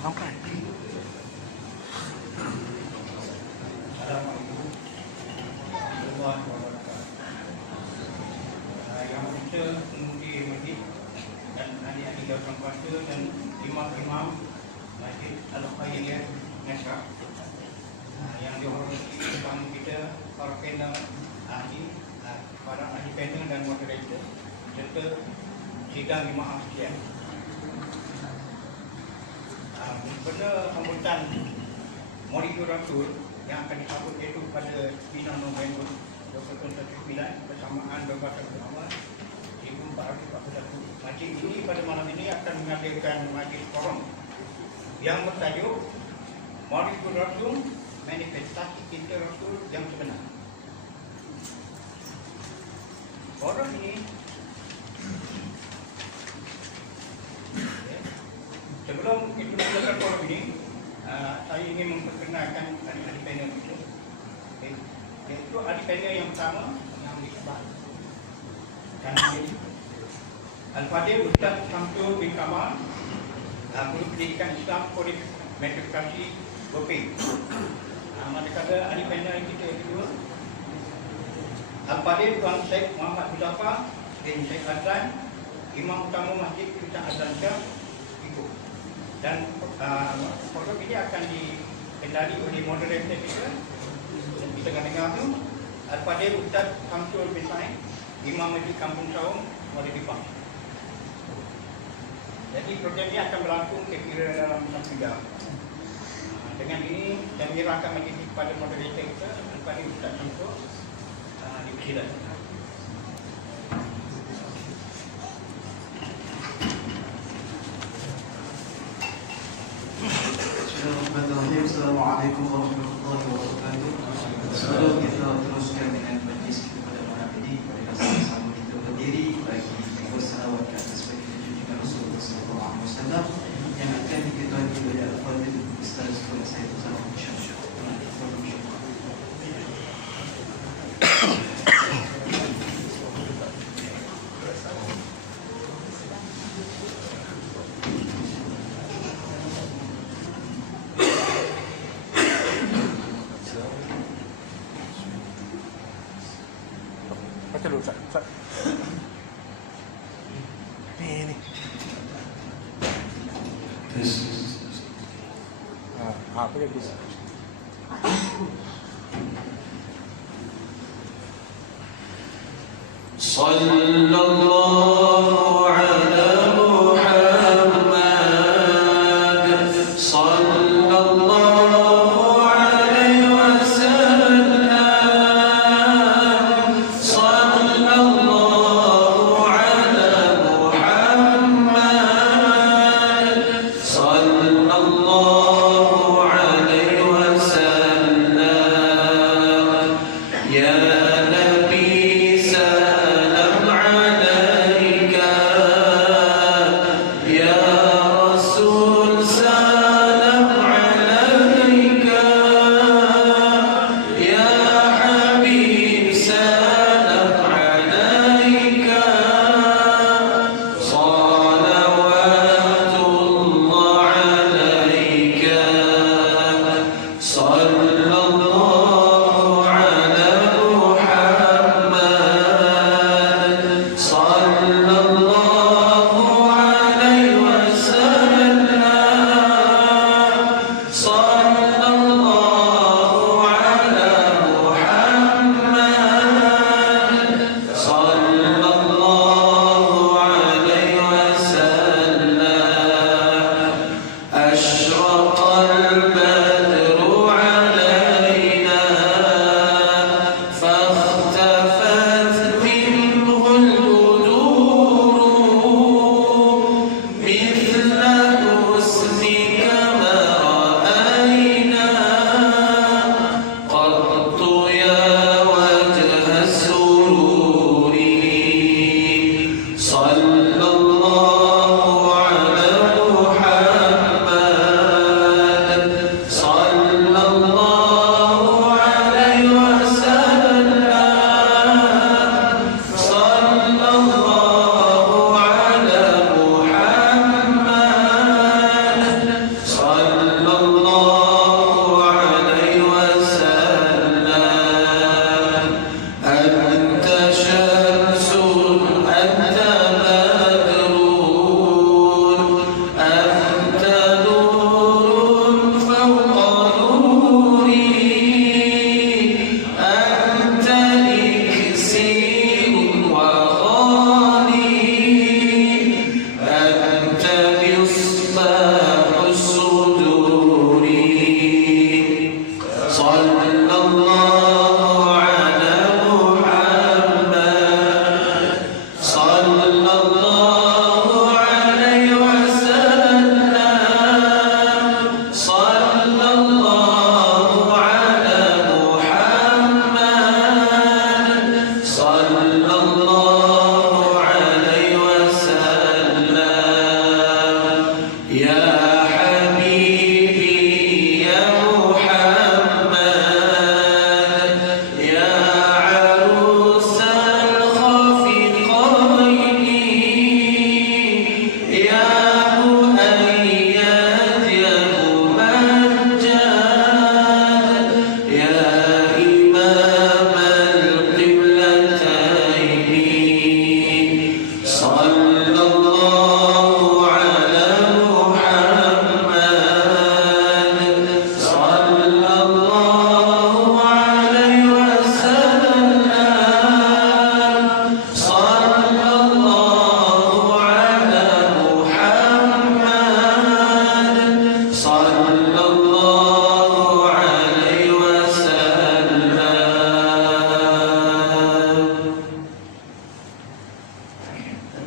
Sampai. Assalamualaikum warahmatullahi wabarakatuh. Yang kita mengundi masjid dan adik-adik jawatan kuasa dan imam-imam Masjid Al-Khairiyah Nasrah. Yang dihormati tetamu kita, para panel ahli, para ahli panel dan moderator serta sidang jemaah sekalian. Pada sambutan Maulid Rasul yang akan disambut iaitu pada 9 November 2019 bersamaan Berbahasa Agama 1441. Majlis ini pada malam ini akan mengadakan majlis forum yang bertajuk Maulid Rasul, manifestasi cinta Rasul yang sebenar. Forum ini sebelum itu mulakan forum ini, saya ingin memperkenalkan adik-adik panel kita. Iaitu adik panel yang pertama yang di sebelah kanan ini, Al-Fadhil Ustaz Samsul bin Kamal, Guru Pendidikan Islam Kolej Metrokrasi Gopeng. Manakala adik panel kita yang kedua, Al-Fadhil Tuan Syekh Muhammad Muzaffar bin Syekh Azlan, Imam Utama Masjid Sultan Azlan Shah, Ipoh. Dan program ini akan dikendali oleh moderator kita. Dan kita akan dengar tu Al-Fadhil Ustaz Samsul bin Said, Imam Masjid Kampung Saung, Kuala Lumpur. Jadi program ini akan berlangsung kira-kira dalam 1 jam. Dengan ini saya menyerahkan majlis kepada moderator kita, Al-Fadhil Ustaz Samsul. Dipersilakan. Bismillahirrahmanirrahim. Assalamualaikum warahmatullahi wabarakatuh. Sebelum kita teruskan dengan majlis kita pada malam ini, marilah sama-sama kita berdiri bagi bersalawat ke atas baginda junjungan Rasulullah sallallahu alaihi wasallam yang akan diketuai oleh Al-Fadhil Ustaz Tuan Syed Muhammad Muzaffar. Baca dulu, Ustaz. Ini. Apa yang bisa? Sallallahu ala Muhammad, sallallahu alaihi wasallam, sallallahu ala Muhammad, sallallahu alaihi wasallam. Ya Nabi salam alaika, ya Rasul salam alaika, ya Habib salam alaika, salawatullah alaika, sallallahu ala Muhammad, sallallahu alaihi wasallam, sallallahu ala Muhammad, sallallahu alaihi wasallam. Ashraqal badru alaina فاختفت منه البدور مثل حسنك ما رأينا قط يا وجه السرور صلى الله على محمد صلى الله عليه وسلم صلى الله على محمد صلى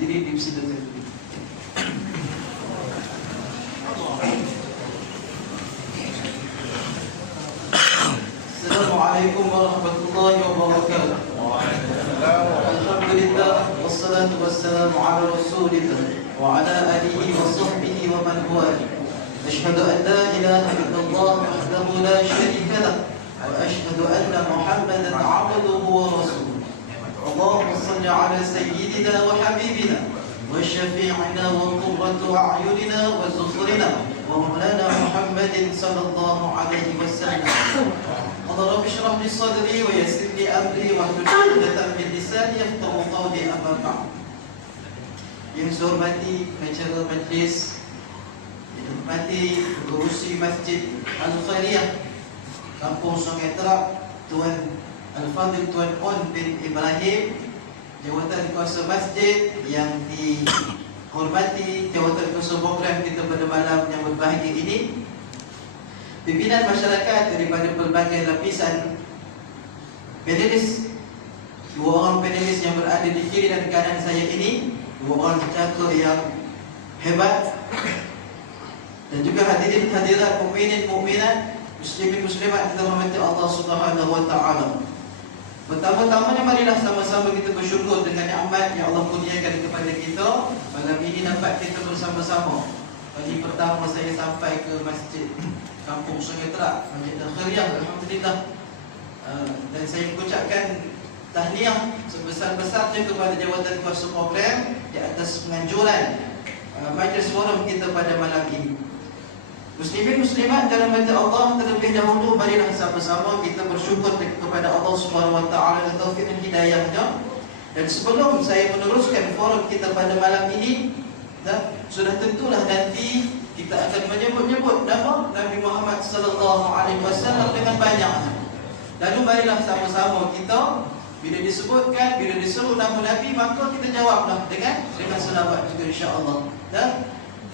Hadirin dipersilakan. Assalamualaikum warahmatullahi wabarakatuh. Alhamdulillah wassalatu wassalamu ala Rasulillah wa ala alihi wa sahbihi wa man wali. Asyhadu an la ilaha illallah wahdahu la syarika lah wa asyhadu anna Muhammadan 'abduhu wa rasuluh. Allahumma shalli ala sayyidina wa habibina wa syafi'ina wa qurratu a'yunina wa zufrina wa maulana Muhammadin sallallahu alaihi wasallam. Allah Rabbi syrah li sadri wa yassir li amri wa hlul 'uqdatam min lisani yafqahu qawli, amma ba'd. Yang saya hormati pengacara majlis, yang hormati pengurusi Masjid Al-Khairiyah Kampung Sungai Terap, Tuan Al-Fadhil Tuan On bin Ibrahim, jawatan kuasa masjid yang dihormati, jawatan kuasa program kita pada malam yang berbahagia ini, pimpinan masyarakat daripada pelbagai lapisan, panelis, dua orang panelis yang berada di kiri dan kanan saya ini, dua orang jaga yang hebat, dan juga hadirin hadirat mukminin mukminat, muslimin muslimat kita hormati Allah Subhanahu wa taala. Pertama-tamanya marilah sama-sama kita bersyukur dengan nikmat yang Allah kurniakan kepada kita. Malam ini dapat kita bersama-sama. Pagi pertama saya sampai ke Masjid Kampung Sungai Terap, Masjid Al-Khairiyah, alhamdulillah. Dan saya mengucapkan tahniah sebesar-besarnya kepada jawatan kuasa program di atas penganjuran majlis forum kita pada malam ini. Muslimin muslimat dalam hati Allah, terlebih dahulu marilah sama-sama kita bersyukur kepada Allah Subhanahu wa taala atas taufik dan hidayahnya. Dan sebelum saya meneruskan forum kita pada malam ini, sudah tentulah nanti kita akan menyebut-nyebut nama Nabi Muhammad sallallahu alaihi wasallam dengan banyak. Lalu marilah sama-sama kita bila disebutkan, bila diseru nama Nabi, maka kita jawablah dengan selawat juga insya-Allah. Dan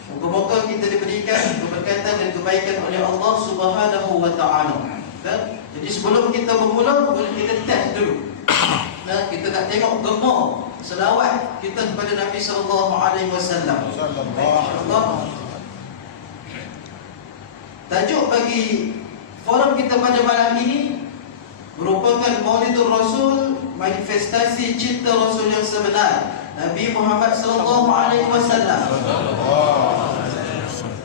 moga-moga kita diberikan keberkatan dan kebaikan oleh Allah Subhanahu wa taala. Jadi sebelum kita bermula, boleh kita test dulu. Kita nak tengok gemar selawat kita kepada Nabi sallallahu alaihi wasallam. Insyaallah. Tajuk bagi forum kita pada malam ini merupakan Maulidur Rasul, manifestasi cinta Rasul yang sebenar, Nabi Muhammad sallallahu alaihi wasallam.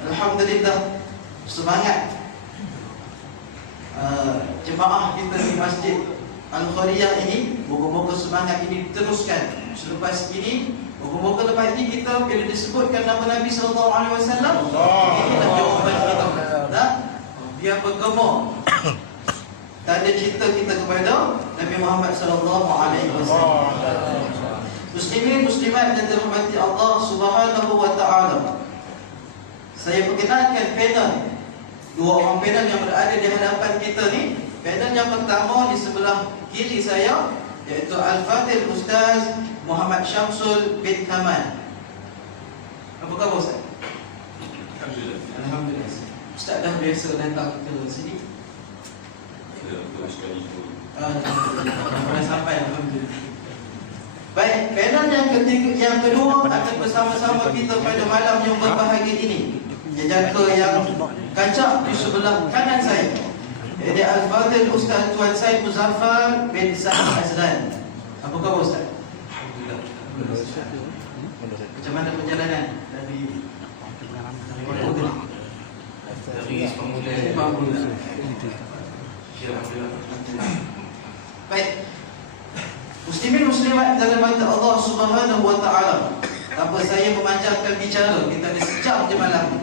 Alhamdulillah, semangat jemaah kita di Masjid Al-Khairiyah ini, moga-moga semangat ini diteruskan. Selepas ini, moga-moga lepas ini kita bila disebutkan nama Nabi sallallahu alaihi wasallam, inilah jawapan kita. Biar bergema tanda cinta kita kepada Nabi Muhammad sallallahu alaihi wasallam. Muslimin muslimat dan dirahmati Allah Subhanahu wa taala. Saya perkenalkan panel, dua orang panel yang berada di hadapan kita ni. Panel yang pertama di sebelah kiri saya, iaitu Al-Fadhil Ustaz Muhammad Syamsul bin Kamal. Apa khabar Ustaz? Alhamdulillah. Alhamdulillah. Ustaz dah biasa datang ke sini? Sudah sekali itu. Alhamdulillah. Sampai alhamdulillah. Baik, panel yang ketiga, yang kedua akan bersama-sama kita pada malam yang berbahagia ini. Jejaka yang kancah di sebelah kanan saya, iaitu Al-Fadhil Ustaz Tuan Said Muzaffar bin Sa'id Azlan. Apa khabar Ustaz? Alhamdulillah. Macam mana perjalanan dari pemula? Alhamdulillah. Baik. Muslimin muslimat dalam mata Allah Subhanahu wa taala. Tanpa saya memanjangkan bicara, kita ada sejam je malam ni.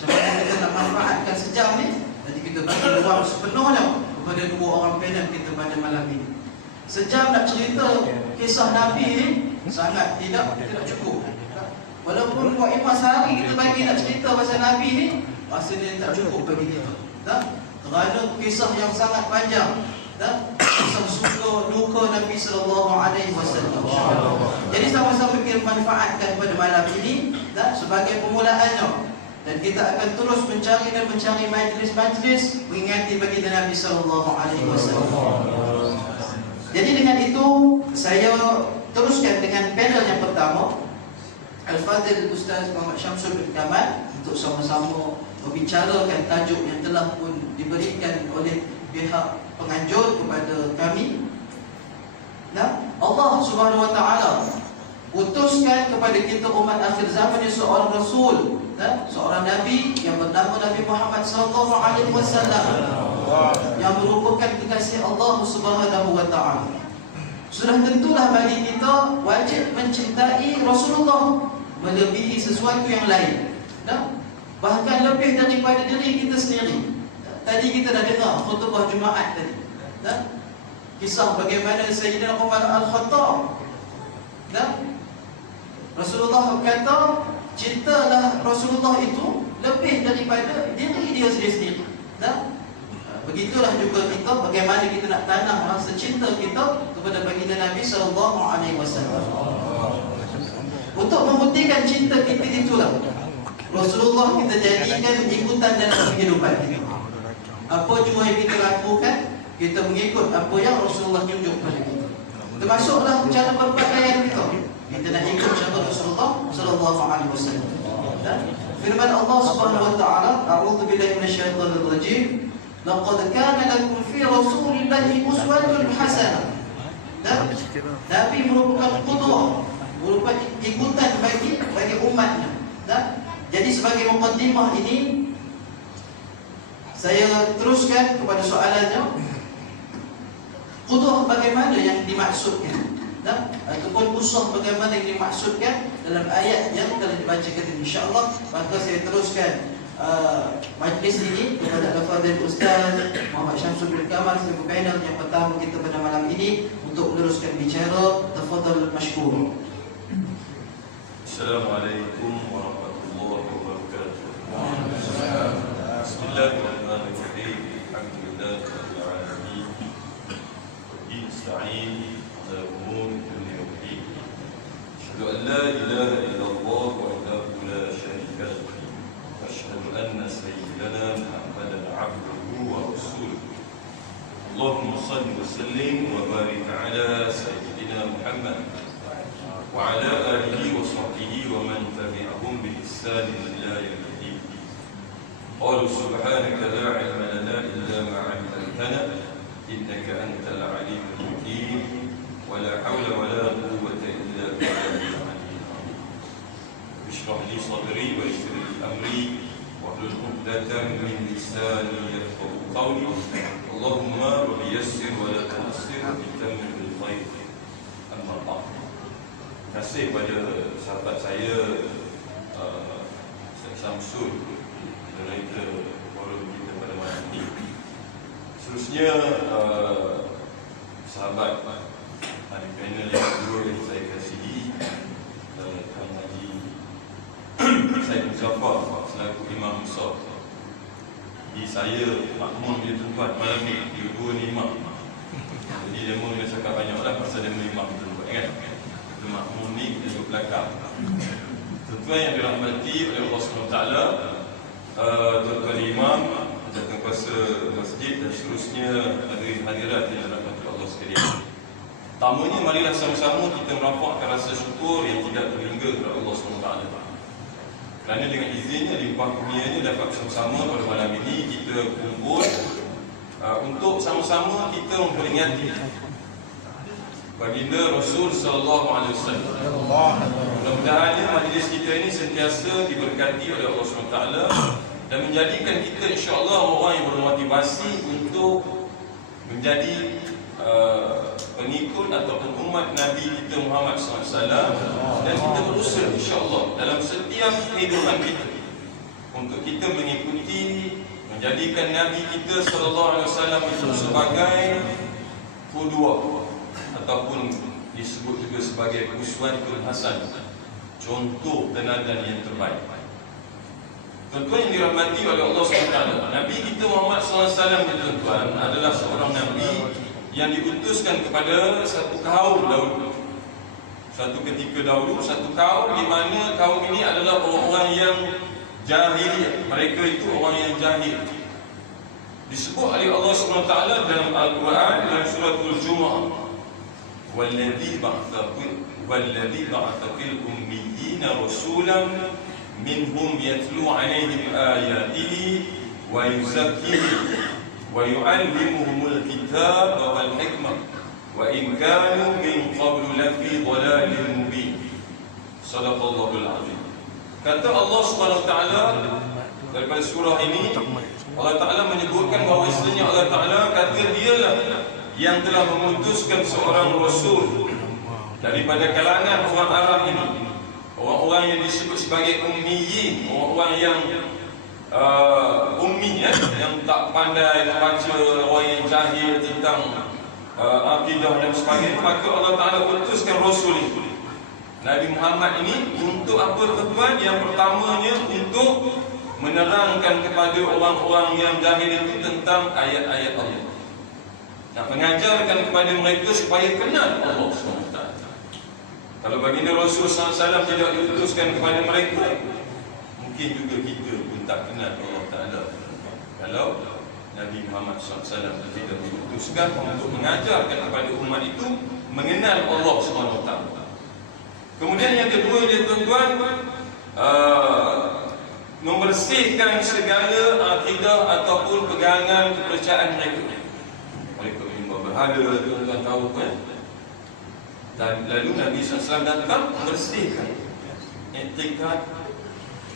Macam mana kita nak manfaatkan sejam ni? Jadi kita bagi ruang sepenuhnya kepada dua orang panel kita pada malam ini. Sejam nak cerita kisah Nabi ni sangat tidak cukup. Walaupun buat 5 hari kita bagi nak cerita pasal Nabi ni, rasanya tak cukup bagi kita. Kerana kisah yang sangat panjang, kisah suka duka Nabi sallallahu alaihi wasallam. Jadi sama-sama kita manfaatkan pada malam ini sebagai permulaannya. Dan kita akan terus mencari majlis-majlis mengingati baginda Nabi sallallahu alaihi wasallam. Jadi dengan itu saya teruskan dengan panel yang pertama. Al-Fadhil Ustaz Muhammad Syamsul bin Kamal untuk sama-sama membicarakan tajuk yang telah pun diberikan oleh pihak penganjur kepada kami. Nah, Allah Subhanahu Wa Taala utuskan kepada kita umat akhir zaman seorang Rasul, seorang Nabi yang bernama Nabi Muhammad sallallahu alaihi wasallam, yang merupakan kekasih Allah Subhanahu Wa Taala. Sudah tentulah bagi kita wajib mencintai Rasulullah melebihi sesuatu yang lain, bahkan lebih daripada diri kita sendiri. Tadi kita dah dengar khutbah Jumaat tadi, kisah bagaimana Sayyidina Umar Al-Khattab, Rasulullah kata cintalah Rasulullah itu lebih daripada diri dia sendiri. Begitulah juga kita, bagaimana kita nak tanam rasa cinta kita kepada baginda Nabi sallallahu alaihi wasallam. Untuk membuktikan cinta kita itulah Rasulullah kita jadikan ikutan dalam kehidupan kita. Apa jua yang kita lakukan, kita mengikut apa yang Rasulullah tunjuk kepada kita. Termasuklah cara berpakaian kita. Kita nak ikut cara Rasulullah sallallahu alaihi wasallam. Firman Allah Subhanahu wa taala, a'udzu billahi minasyaitonir rajim. Laqad kana lakum fi Rasulillahi uswatun hasanah. Nabi merupakan qudwah, merupakan ikutan bagi umatnya. Jadi sebagai mukaddimah ini, saya teruskan kepada soalannya. Qudwah bagaimana yang dimaksudkan? Ataupun uswah bagaimana yang dimaksudkan dalam ayat yang telah dibacakan ini, insya-Allah. Maka saya teruskan majlis ini kepada Al-Fadhil Ustaz Muhammad Syamsul bin Kamal sebagai panel yang pertama kita pada malam ini untuk meneruskan bicara. Tafadhal mashkur. Assalamualaikum warahmatullahi wabarakatuh. Bismillahirrahmanirrahim. Alhamdulillahirabbil alamin. Nasta'in ala umuri dunya wa din. Asyhadu an la ilaha illallah wahdahu la syarika lahu. Asyhadu anna sayyidana Muhammadan 'abduhu wa rasuluh. Allahumma shalli wa sallim wa barik ala sayyidina Muhammad wa ala alihi wa sahbihi wa man tabi'ahum bi ihsan ila yaumil din. Qala subhanaka la 'ilma lana illa ma 'allamtana innaka antal 'alimul hakim wa la hawla wa la quwwata illa billahil 'aliyyil 'azim. Ishrah li sadri wa yassir li amri wa hlul 'uqdatam min lisani yafqahu qawli. Allahumma rabbi yassir wa la tu'assir wa tammim bil khair. Amma ba'd. Terima kasih kepada sahabat saya Ustaz Syamsul moderator forum kita pada malam ini. Seterusnya sahabat ahli panel yang kedua yang saya kasihi, Tuan Haji Said Muzaffar selaku Imam Besar. Jadi saya makmum dia tuan malam ni, dua ni imam. Jadi dia mau dia cakap banyaklah pasal dia imam tuan kan. Makmum ni kita duduk belakang. Tuan-tuan yang dirahmati oleh Allah SWT, tuan-tuan imam, tuan-tuan kuasa masjid dan seterusnya hadirin hadirat yang dirahmati Allah sekalian. Pertamanya marilah sama-sama kita merapatkan rasa syukur yang tidak terhingga kepada Allah SWT. Kerana dengan izinnya, limpah kurnianya dapat bersama-sama pada malam ini kita kumpul untuk sama-sama kita memperingati baginda Rasul sallallahu alaihi wasallam. Mudah-mudahan majlis kita ini sentiasa diberkati oleh Allah SWT dan menjadikan kita insya-Allah orang yang bermotivasi untuk menjadi pengikut ataupun umat Nabi kita Muhammad SAW, dan kita berusaha insya-Allah dalam setiap kehidupan kita untuk kita mengikuti, menjadikan Nabi kita sallallahu alaihi wasallam itu sebagai qudwah ataupun disebut juga sebagai uswatul hasan, contoh teladan yang terbaik. Tuan-tuan yang dirahmati oleh Allah SWT, Nabi kita Muhammad SAW tuan-tuan adalah seorang Nabi yang diutuskan kepada satu kaum dahulu. Satu ketika dahulu, satu kaum di mana kaum ini adalah orang-orang yang jahiliyah. Mereka itu orang yang jahil. Disebut oleh Allah SWT dalam Al-Quran dalam surah Al-Jumu'ah, والذي بعث في الأميين arsilna rasulan minhum yatlu alaihim ayatihi wa yuzakkihim wa yu'allimuhumul kitaba wal hikmah wa in kanu min qablu lafi dhalalin mubin. Sadaqallahul azim. Kata Allah Subhanahu wa taala daripada surah ini, Allah Taala menyebutkan bahawa istilahnya Allah Taala kata dialah yang telah memutuskan seorang rasul daripada kalangan orang Arab ini, orang-orang yang disebut sebagai ummiyin, orang-orang yang ummi ya, yang tak pandai membaca, orang yang jahil tentang akidah dan sebagainya. Maka Allah Taala utuskan rasul ini, Nabi Muhammad ini, untuk apa tujuan? Yang pertamanya untuk menerangkan kepada orang-orang yang jahil itu tentang ayat-ayat Allah, nak mengajarkan kepada mereka supaya kenal Allah SWT. Kalau baginda Rasul SAW tidak diutuskan kepada mereka, mungkin juga kita pun tak kenal Allah Ta'ala. Kalau Nabi Muhammad SAW tidak diutuskan untuk mengajarkan kepada umat itu mengenal Allah SWT. Kemudian yang kedua dia tuan-tuan, membersihkan segala akidah ataupun pegangan kepercayaan mereka. Mereka menyembah berhala, tuan-tuan tahu kan? Dan lalu Nabi SAW datang membersihkan etikad,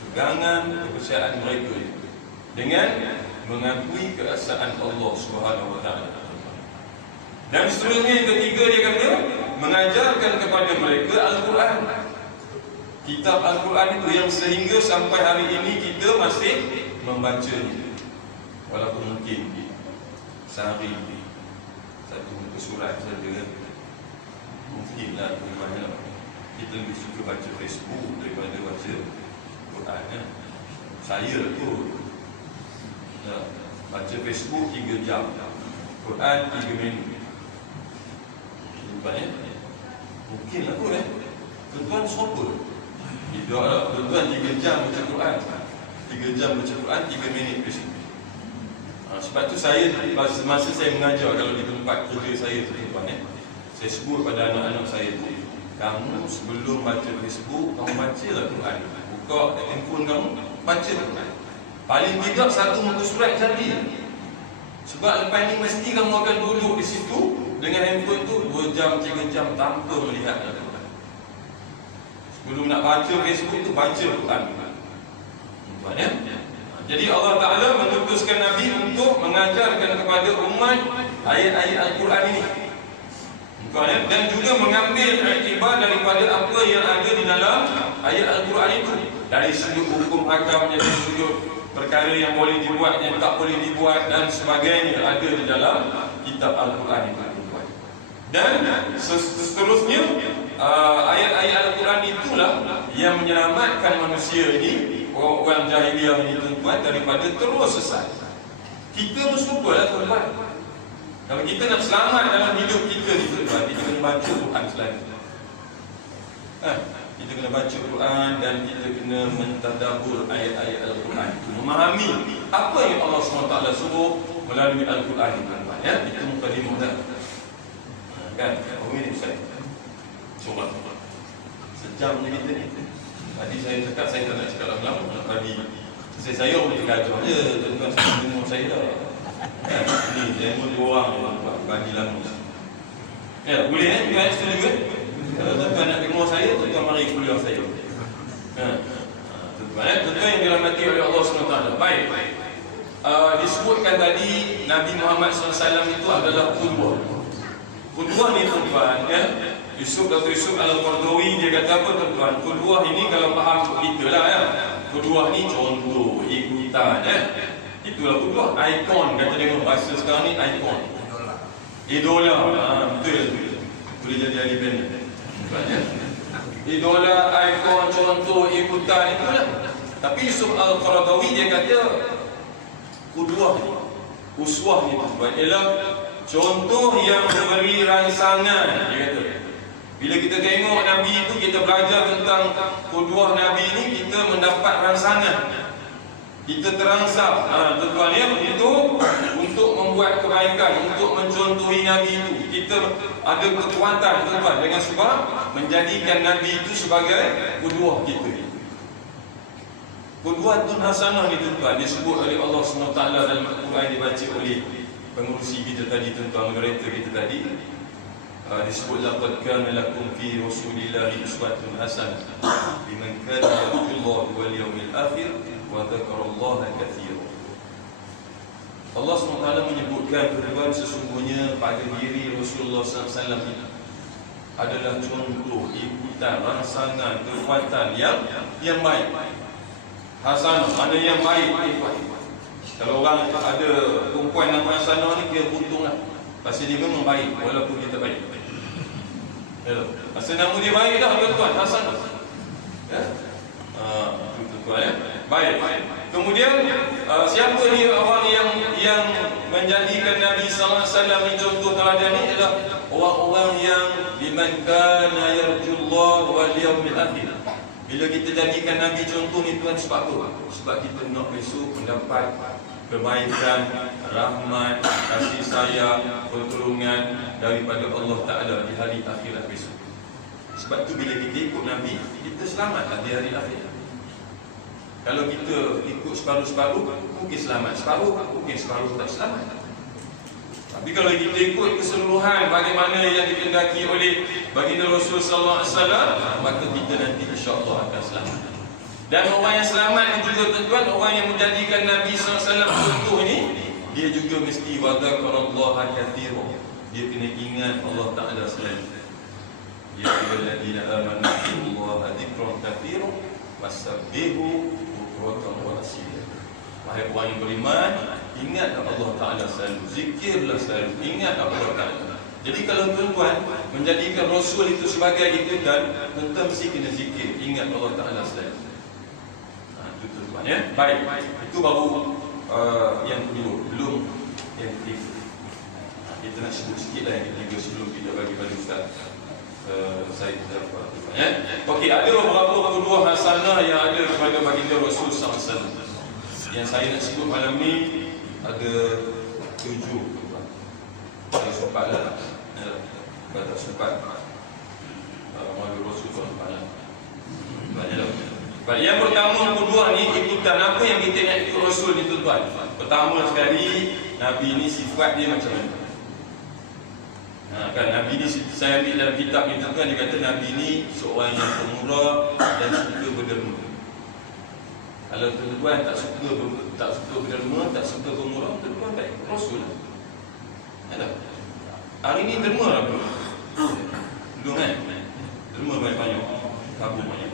pegangan kepercayaan mereka dengan mengakui keesaan Allah Subhanahu wa taala. Dan seterusnya yang ketiga dia kata mengajarkan kepada mereka Al-Quran, kitab Al-Quran itu yang sehingga sampai hari ini kita masih membacanya, walaupun mungkin sehari satu muka surat saja. Mungkinlah banyak kita lebih suka baca Facebook daripada baca Quran ya. Saya tu baca Facebook 3 jam, Quran 3 minit. Banyak mungkinlah tu tuan-tuan siapa? Tidak lah, tuan-tuan 3 jam baca Quran, 3 jam baca Quran 3 minit Facebook. Sebab tu saya masa saya mengajar, kalau di tempat kerja saya tuan-tuan saya sebut pada anak-anak saya tu, kamu sebelum baca Facebook, kamu bacalah Quran. Buka handphone kamu, baca Quran. Paling tidak satu muka surat jadi. Sebab lepas ni mesti kamu akan duduk di situ dengan handphone tu 2 jam, 3 jam tanpa melihat Quran. Sebelum nak baca Facebook tu, baca Quran. Tuan ya? Jadi Allah Ta'ala mengutuskan Nabi untuk mengajarkan kepada umat ayat-ayat Al-Quran ini, dan juga mengambil iktibar daripada apa yang ada di dalam ayat Al-Quran itu, dari sudut hukum hakamnya, dari sudut perkara yang boleh dibuat, yang tak boleh dibuat dan sebagainya, ada di dalam kitab Al-Quran itu. Dan seterusnya ayat-ayat Al-Quran itulah yang menyelamatkan manusia ini, orang jahiliah ini tuan-tuan, daripada terus sesat. Kita bersyukurlah tuan-tuan. Kalau kita nak selamat dalam hidup kita ni tuan-tuan, kita kena baca Quran selalu. Kita kena baca Quran dan kita kena mentadabbur ayat-ayat Al-Quran itu, memahami apa yang Allah SWT suruh melalui Al-Quran itu tuan-tuan ya. Itu mukadimah dah. Kan? Apa minit Ustaz? Coba. Sejam je kita ni. Tadi saya cakap saya tak nak cakap lama-lama, nak bagi saya boleh tergajah je tuan-tuan, dengan saya dah. Ni saya pun 2 orang bagi lama. Ya, boleh you guys setuju Kalau tuan-tuan nak dengar saya, tuan-tuan mari kuliah saya. Tuan-tuan yang dirahmati oleh Allah SWT. Baik. Disebutkan tadi Nabi Muhammad SAW itu adalah qudwah. Qudwah ni tuan-tuan ya. Dr. Yusuf Al-Qardawi dia kata apa tuan-tuan? Qudwah ini kalau faham kita lah ya. Qudwah ni contoh, ikutan ya. Itulah qudwah, ikon kata dengan bahasa sekarang ni, ikon. Idola. Betul. Boleh jadi ahli band. Idola, ikon, contoh, ikutan itulah. Tapi Yusuf Al-Qardawi dia kata qudwah ni, uswah ni tuan-tuan ialah contoh yang memberi rangsangan. Dia kata bila kita tengok Nabi itu, kita belajar tentang qudwah Nabi ini, kita mendapat rangsangan. Kita terangsang tuan-tuan ya, untuk membuat kebaikan, untuk mencontohi Nabi itu, kita ada kekuatan tuan-tuan, dengan sebab menjadikan Nabi itu sebagai qudwah kita. Qudwatun hasanah ni tuan-tuan disebut oleh Allah SWT dalam Al-Quran, dibaca oleh pengurusi kita tadi, tuan-tuan, moderator kita tadi. Disebut laqad kana lakum fi rasulillahi uswatun hasanah liman kana yarjullaha wal yawmil akhir wa dzakarallaha katsiran. Allah SWT menyebutkan tuan-tuan, sesungguhnya pada diri Rasulullah SAW adalah contoh, ikutan, rangsangan, kekuatan yang baik. Hasanah, mana yang baik. Kalau orang ada perempuan nama Hasanah ni, dia beruntung lah. Pasal dia memang baik, walaupun dia tak baik. Pasal nama dia baik dah, tuan-tuan, Hasanah. Ya? Tuan-tuan, ya? Baik. Kemudian siapa ni orang yang menjadikan Nabi sallallahu alaihi wasallam contoh teladan ni adalah orang-orang yang liman kana yarjullaha wal yawmil akhir. Bila kita jadikan Nabi contoh ni tuan, sebab apa? Sebab kita nak besok mendapat kebaikan, rahmat, kasih sayang, pertolongan daripada Allah Ta'ala di hari akhirat besok. Sebab tu bila kita ikut Nabi, kita selamatlah di hari akhirat. Kalau kita ikut separuh-separuh, mungkin selamat separuh, mungkin separuh tak selamat. Tapi kalau kita ikut keseluruhan bagaimana yang dikehendaki oleh baginda Rasul sallallahu alaihi wasallam, maka kita nanti insya-Allah akan selamat. Dan orang yang selamat ni juga tuan-tuan, orang yang menjadikan Nabi sallallahu alaihi wasallam contoh ni, dia juga mesti wadzakarallaha katsiran. Dia kena ingat Allah Taala selalu. Ya ayyuhallazina amanu billahi dzikran katsiran wasabbihu bukratan wa asila. Wahai orang yang beriman, ingatlah Allah Ta'ala selalu, zikirlah selalu, ingatlah Allah Ta'ala. Jadi kalau tuan-tuan menjadikan Rasul itu sebagai ikutan, tuan-tuan mesti kena zikir, ingat Allah Ta'ala selalu. Itu tuan-tuan, ya. Baik, itu baru yang kedua, belum yang ketiga. Kita nak sebut sikit lah yang ketiga sebelum kita bagi pada Ustaz Zaid Zafar, ya. Okey, ada beberapa qudwah hasanah yang ada kepada baginda Rasul sallallahu alaihi wasallam. Yang saya nak sebut malam ni ada 7. Saya sempat lah, kalau tak sempat Maulid Rasul sempat lah. Baik, yang pertama qudwah ni ikutan. Apa yang kita nak ikut Rasul ni tuan-tuan? Pertama sekali, Nabi ni sifat dia macam mana? Kan Nabi ni, saya ambil dalam kitab ni tuan-tuan, dia kata Nabi ni seorang yang pemurah dan suka berderma. Kalau tuan-tuan tak suka berderma, tak suka pemurah, tuan-tuan tak ikut Rasul lah. Ya, hari ni derma lah belum? Belum kan? Derma banyak-banyak, kabur banyak.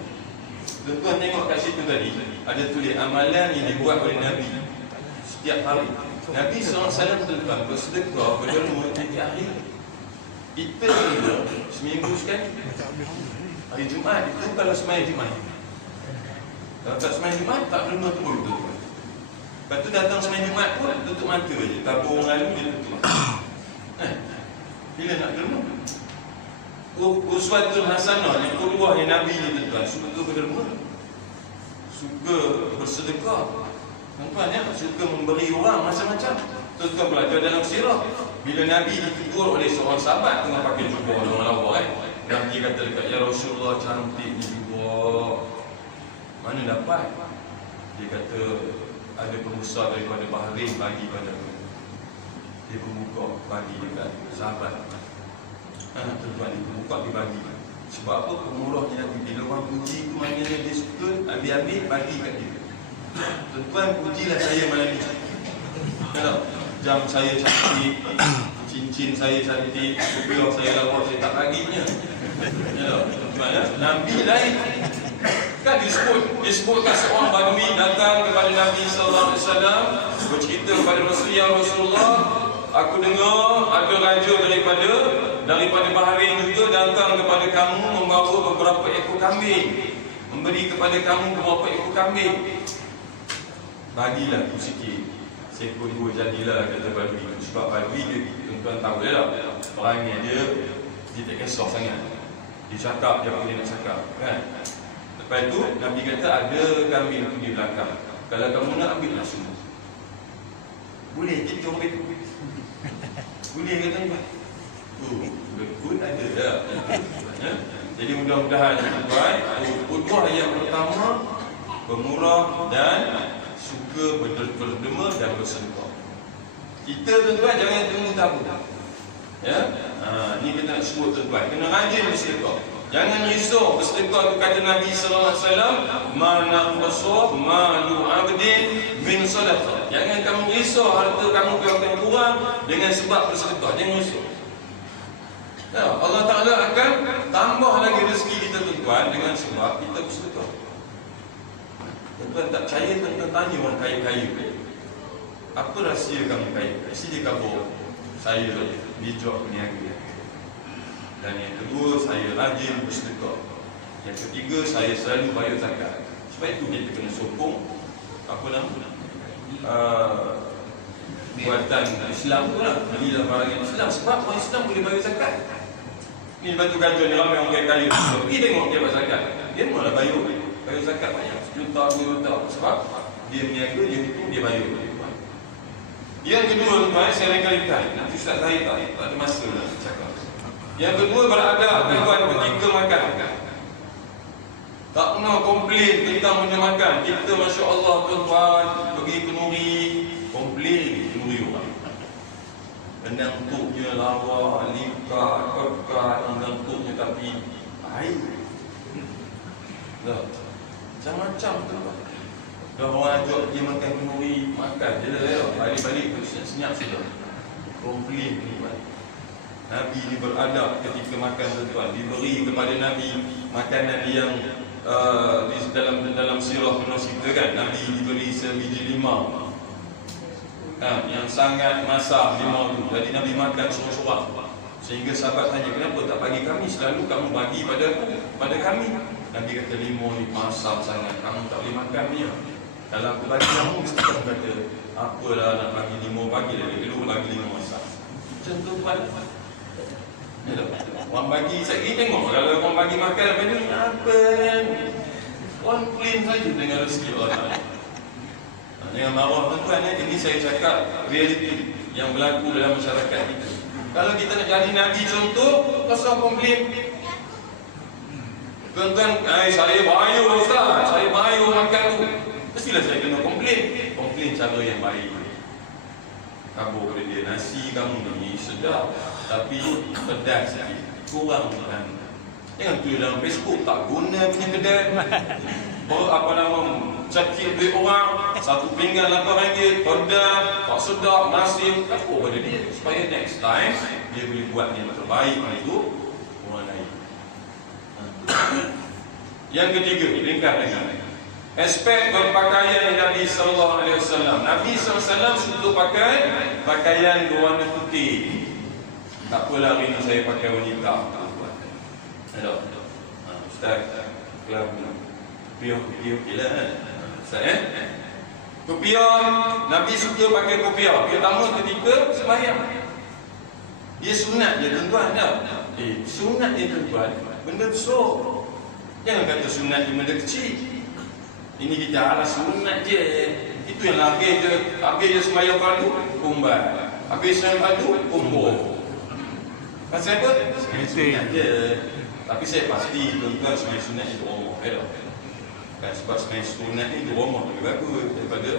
Tuan-tuan tengok kat situ tadi, ada tulis amalan yang dibuat oleh Nabi setiap hari. Nabi SAW tuan-tuan bersedekah, berderma setiap hari. Kita kena seminggu sekali. Hari Jumaat itu kalau sembahyang Jumaat. Kalau tak sembahyang Jumaat, tak derma pun tuan-tuan. Lepas tu datang sembahyang Jumaat pun tutup mata je. Tabur orang lalu dia tutup mata. Bila nak derma? Uswatun hasanah ni, qudwah yang Nabi ni tuan-tuan, suka berderma, suka bersedekah, tuan-tuan ya, suka memberi orang macam-macam. Tuan-tuan belajar dalam sirah, bila Nabi ditegur oleh seorang sahabat tengah pakai jubah lawa kan, Nabi kata dekat, ya Rasulullah, cantik ni jubah, mana dapat? Dia kata ada pengusaha daripada Bahrain bagi pada aku. Dia membuka bagi dekat sahabat. Tuan-tuan, dia membuka dia bagi. Sebab apa? Pemurahnya Nabi. Bila orang puji tu, maknanya dia suka, ambil-ambil bagi kat dia. Tuan-tuan, pujilah saya malam ni. Kenapa? Jam saya cantik, cincin saya cantik, kopiah saya lawa, saya tak baginya. Tuan-tuan ya, Nabi lain. Kan disebutkan seorang badui datang kepada Nabi sallallahu alaihi wasallam, bercerita kepada Rasulullah, aku dengar ada raja daripada Bahrain juga datang kepada kamu membawa beberapa ekor kambing, memberi kepada kamu beberapa ekor kambing. Bagilah aku sikit. Seekor dua jadilah, kata badui. Sebab badui dia, tuan-tuan tahu dia lah, orangnya dia tak kisah sangat. Dia cakap, dia boleh nak cakap kan. Lepas tu Nabi kata ada kambing tu di belakang, kalau kamu nak ambillah semua. Boleh kita orang betul. Boleh ke tuan-tuan? Betul ada dah. Jadi mudah-mudahan tuan-tuan, udhah yang pertama pemurah dan suka berderma dan bersedekah. Kita tuan-tuan jangan tunggu tabu. Ya, ni kita nak sebut tuan-tuan, kena rajin bersedekah. Jangan risau bersedekah tu kata Nabi sallallahu alaihi wasallam, "Ma naqasa malu 'abdin min sadaqah." Jangan kamu risau harta kamu akan kurang dengan sebab bersedekah. Jangan risau. Ya, Allah Taala akan tambah lagi rezeki kita tuan-tuan dengan sebab kita bersedekah. Tuan-tuan tak percaya, tuan-tuan tanya orang kaya-kaya. Apa rahsia kamu kaya? Mesti dia kabur. Saya bijak berniaga. Dan yang kedua, saya rajin bersedekah. Yang ketiga, saya selalu bayar zakat. Sebab itu kita kena sokong buatan Islam tu lah. Belilah barang Islam. Sebab orang Islam boleh bayar zakat. Ni batu gajah ni ramai orang kaya. Pergi tengok dia bayar zakat. Dia malah bayar zakat banyak. 1 juta, 2 juta. Sebab dia berniaga, dia bayar. Yang kedua, tuan, saya rekan-rekan. Nanti Ustaz saya tak ada masa nak cakap. Yang kedua, beradab tuan ketika makan. Tak pernah komplain tentang benda makan. Kita Masya Allah tuan-tuan pergi kenduri, komplain kenduri orang. Benangtuknya lawa, lipat, pekat, benangtuknya tapi air. Tak. Macam-macam tuan-tuan. Dah orang ajak dia makan kenduri, makan je lah. Balik-balik tu senyap sudah. Komplain ni tuan. Nabi ni beradab ketika makan tuan-tuan. Diberi kepada Nabi makanan yang di dalam sirah pernah cerita kan, Nabi diberi sebiji limau. Yang sangat masak limau tu. Jadi Nabi makan sorang-sorang. Sehingga sahabat tanya, kenapa tak bagi kami? Selalu kamu bagi pada kami. Nabi kata, limau ni masak sangat, kamu tak boleh makan ni. Kalau aku bagi kamu, mesti kamu kata, apalah nak bagi limau, bagilah dulu bagi limau masak. Macam tu tuan. Orang bagi, saya pergi tengok kalau orang bagi makan apa ni, apa kan, komplain saja dengan rezeki orang. Dengan marah tuan-tuan, ini saya cakap realiti yang berlaku dalam masyarakat kita. Kalau kita nak jadi Nabi contoh, kosong komplain. Tuan-tuan, saya bahaya Ustaz, saya bahaya makan tu. Mestilah saya kena komplain. Komplain cara yang baik. Kabur pada dia, nasi kamu ni sedap tapi pedas sikit, kurang makan. Jangan tulis dalam Facebook, tak guna punya kedai. Cakap duit orang, satu pinggan RM8, pedas, tak sedap, nasi. Kabur pada dia, supaya next time dia boleh buat yang terbaik untuk orang lain. Yang ketiga, ringkas lagi. Aspek berpakaian Nabi SAW. Nabi SAW suka pakai pakaian berwarna putih. Tak apalah hari ni saya pakai warna hitam. Ada. Ustaz, kelam kopiah okey lah. Ustaz kopiah, Nabi suka pakai kopiah. Pertama ketika sembahyang. Dia sunat dia tuan-tuan dah. Sunat dia tuan-tuan, benda besar. Jangan kata sunat dia benda kecil. Ini kita ala sunat je. Itu yang habis je sembahyang fardu, kumbar. Habis sembahyang fardu, kumpul. Pasal apa? Sunat je. Tapi saya pasti tuan-tuan sembahyang sunat itu rumah. Kan sebab sembahyang sunat itu rumah lebih bagus daripada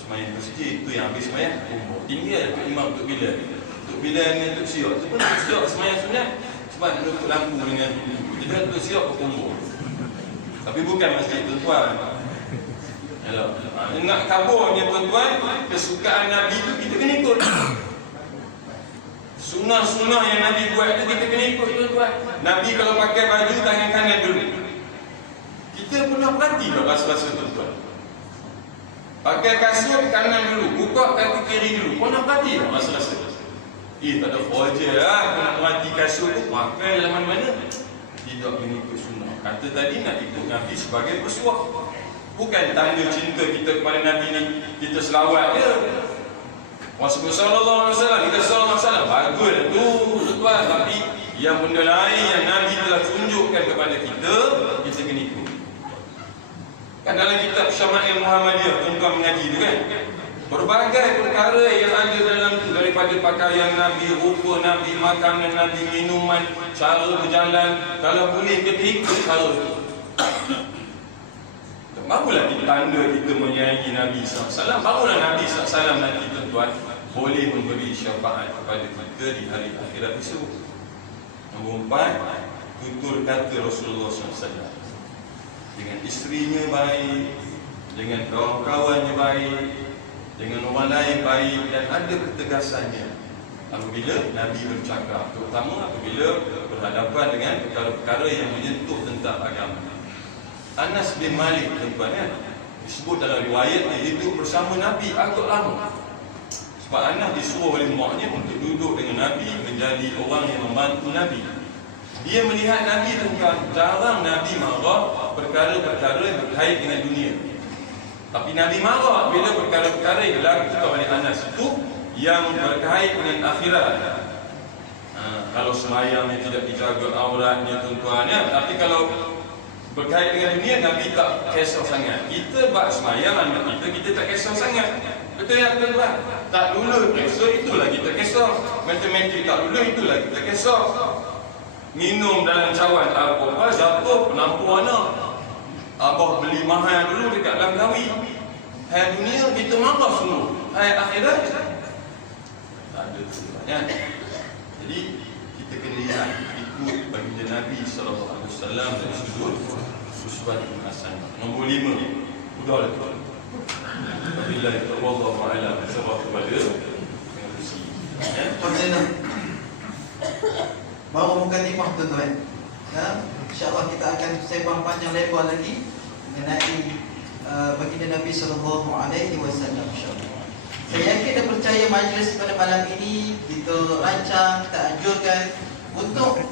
sembahyang masjid. Itu yang habis sembahyang kumpul. Tinggal imam untuk bila. Untuk bila dengan untuk siap. Itu pun untuk siap sembahyang sunat. Sebab untuk lampu dengan kita untuk siap kumpul. Tapi bukan masjid tuan-tuan. Nak kaburnya tuan-tuan, kesukaan Nabi itu kita kena ikut. Sunnah-sunnah yang Nabi buat itu kita kena ikut tuan-tuan. Nabi kalau pakai baju tangan kanan dulu. Kita pernah perhati tak rasa-rasa tuan-tuan? Pakai kasut kanan dulu, buka kaki kiri dulu. Pernah perhati tak rasa-rasa? Tak ada wajah lah, kena perhati kasut tu, pakai dalam mana-mana. Tidak mengikut sunnah. Kata tadi nak ikut Nabi sebagai pesuah. Bukan tanda cinta kita kepada Nabi ni kita selawat je. Rasulullah sallallahu alaihi wasallam, kita sallallahu alaihi wasallam bagus tu tuan, tapi yang benda lain yang Nabi telah tunjukkan kepada kita, kita kena ikut. Kan dalam kitab Syama'il Muhammadiyah tuan-tuan mengaji tu kan. Berbagai perkara yang ada dalam tu, daripada pakaian Nabi, rupa Nabi, makanan Nabi, minuman, cara berjalan, kalau boleh ketika cara itu. Barulah tanda kita menyayangi Nabi SAW. Barulah Nabi SAW nanti tuan boleh memberi syafaat kepada kita di hari akhirat tersebut. Nombor 4, tutur kata Rasulullah SAW. Dengan isterinya baik, dengan kawan-kawannya baik, dengan orang lain baik, dan ada ketegasannya apabila Nabi bercakap, terutama apabila berhadapan dengan perkara-perkara yang menyentuh tentang agama. Anas bin Malik tuan-tuan disebut dalam riwayat dia hidup bersama Nabi agak lama. Sebab Anas disuruh oleh maknya untuk duduk dengan Nabi, menjadi orang yang membantu Nabi. Dia melihat Nabi tentang jarang Nabi marah perkara-perkara yang berkait dengan dunia. Tapi Nabi marah bila perkara-perkara yang dilakukan oleh Anas itu yang berkait dengan akhirat. Kalau semayang yang tidak dijaga auratnya tuan-tuan ya. Tapi kalau berkait dengan dunia, Nabi tak kisah sangat. Kita bak semayang anak kita tak kisah sangat. Betul ya tuan-tuan? Tak dulu kisah, itulah kita kisah. Matematik tak dulu, itulah kita kisah. Minum dalam cawan apa-apa, jatuh penampu anak. Abah beli mahal dulu dekat Langkawi. Hai dunia kita marah semua. Hai akhirat tak ada tuan ya. Jadi kita kena lihat ikut baginda Nabi SAW dari sudut uswatun hasanah. Nombor 5. Udahlah tuan. Bila kita wallahu a'lam sebab kepada pengerusi. Alhamdulillah. Baru mukadimah tuan-tuan. InsyaAllah kita akan sembang panjang lebar lagi mengenai baginda Nabi SAW. Saya yakin dan percaya majlis pada malam ini kita rancang, kita anjurkan untuk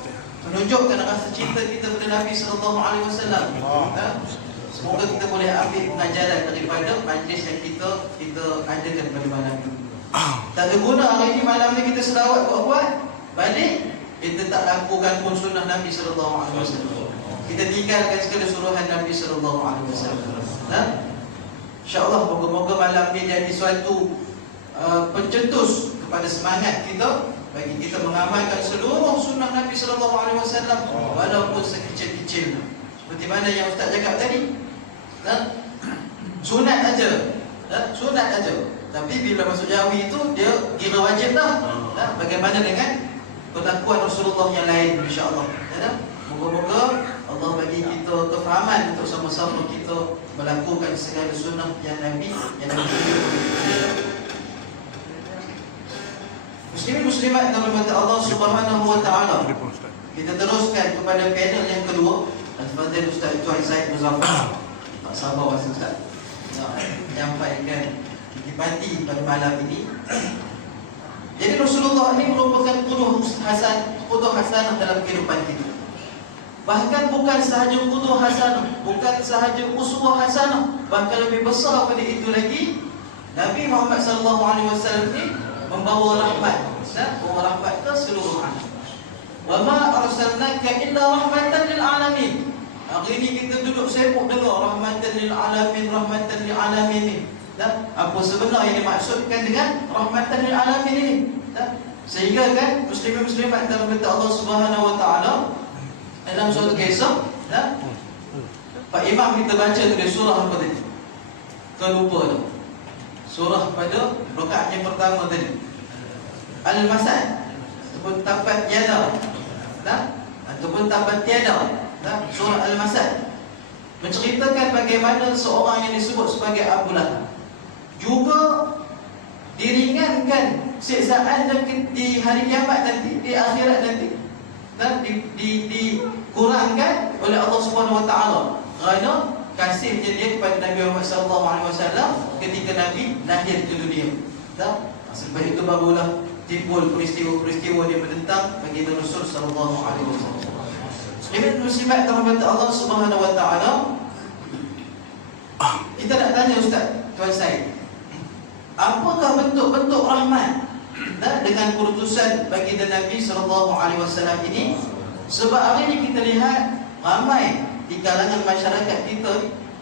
menunjukkan rasa cinta kita kepada Nabi SAW. Semoga kita boleh ambil pengajaran daripada majlis yang kita adakan pada malam ini. Tak ada guna hari ini malam ni kita selawat buat-buat, balik kita tak lakukan pun sunnah Nabi SAW. Kita tinggalkan segala suruhan Nabi SAW. InsyaAllah moga-moga malam ni jadi suatu pencetus kepada semangat kita bagi kita mengamalkan seluruh sunnah Nabi SAW walaupun sekecil-kecil. Seperti mana yang Ustaz cakap tadi, sunat aja, sunat aja. Tapi bila masuk Jawi itu dia kira wajib dah. Bagaimana dengan perlakuan Rasulullah yang lain, insyaAllah. Moga-moga Allah bagi kita kefahaman untuk sama-sama kita melakukan segala sunnah yang Nabi Muslimin muslimat dalam mata Allah Subhanahu wa taala. Kita teruskan kepada panel yang kedua. Al-Fadhil Ustaz Tuan Said Muzaffar. Tak sabar wasi Ustaz nak menyampaikan intipati pada malam ini. Jadi Rasulullah ini merupakan qudwah hasanah dalam kehidupan kita. Bahkan bukan sahaja qudwah hasanah, bukan sahaja uswah hasanah, bahkan lebih besar pada itu lagi, Nabi Muhammad SAW ini membawa rahmat, membawa rahmat ke seluruh alam. Wa ma arsalnaka illa rahmatan lil alamin. Hari ini kita duduk sibuk dengar rahmatan lil alamin, rahmatan lil alamin ni. Apa sebenarnya yang dimaksudkan dengan rahmatan lil alamin ini? Sehingga kan muslimin-muslimat dalam mata Allah Subhanahu wa taala dalam suatu kisah, Pak Imam kita baca dari surah apa tadi? Terlupa tu. Surah pada rakaat yang pertama tadi. Al-Masad ataupun tabat yada. Ataupun tabat tiada. Surah Al-Masad menceritakan bagaimana seorang yang disebut sebagai Abu Lahab juga diringankan siksaan di hari kiamat nanti, di akhirat nanti, dan dikurangkan oleh Allah Subhanahu wa taala kerana kasihnya dia kepada Nabi Muhammad SAW ketika Nabi lahir ke dunia. Sebab itu barulah timbul peristiwa-peristiwa yang menentang baginda Rasul sallallahu alaihi wasallam. Muslimat rahmat Allah Subhanahu wa taala. Kita nak tanya Ustaz Tuan Said, apakah bentuk-bentuk rahmat dengan keputusan baginda Nabi sallallahu alaihi wasallam ini? Sebab hari ini kita lihat ramai di kalangan masyarakat kita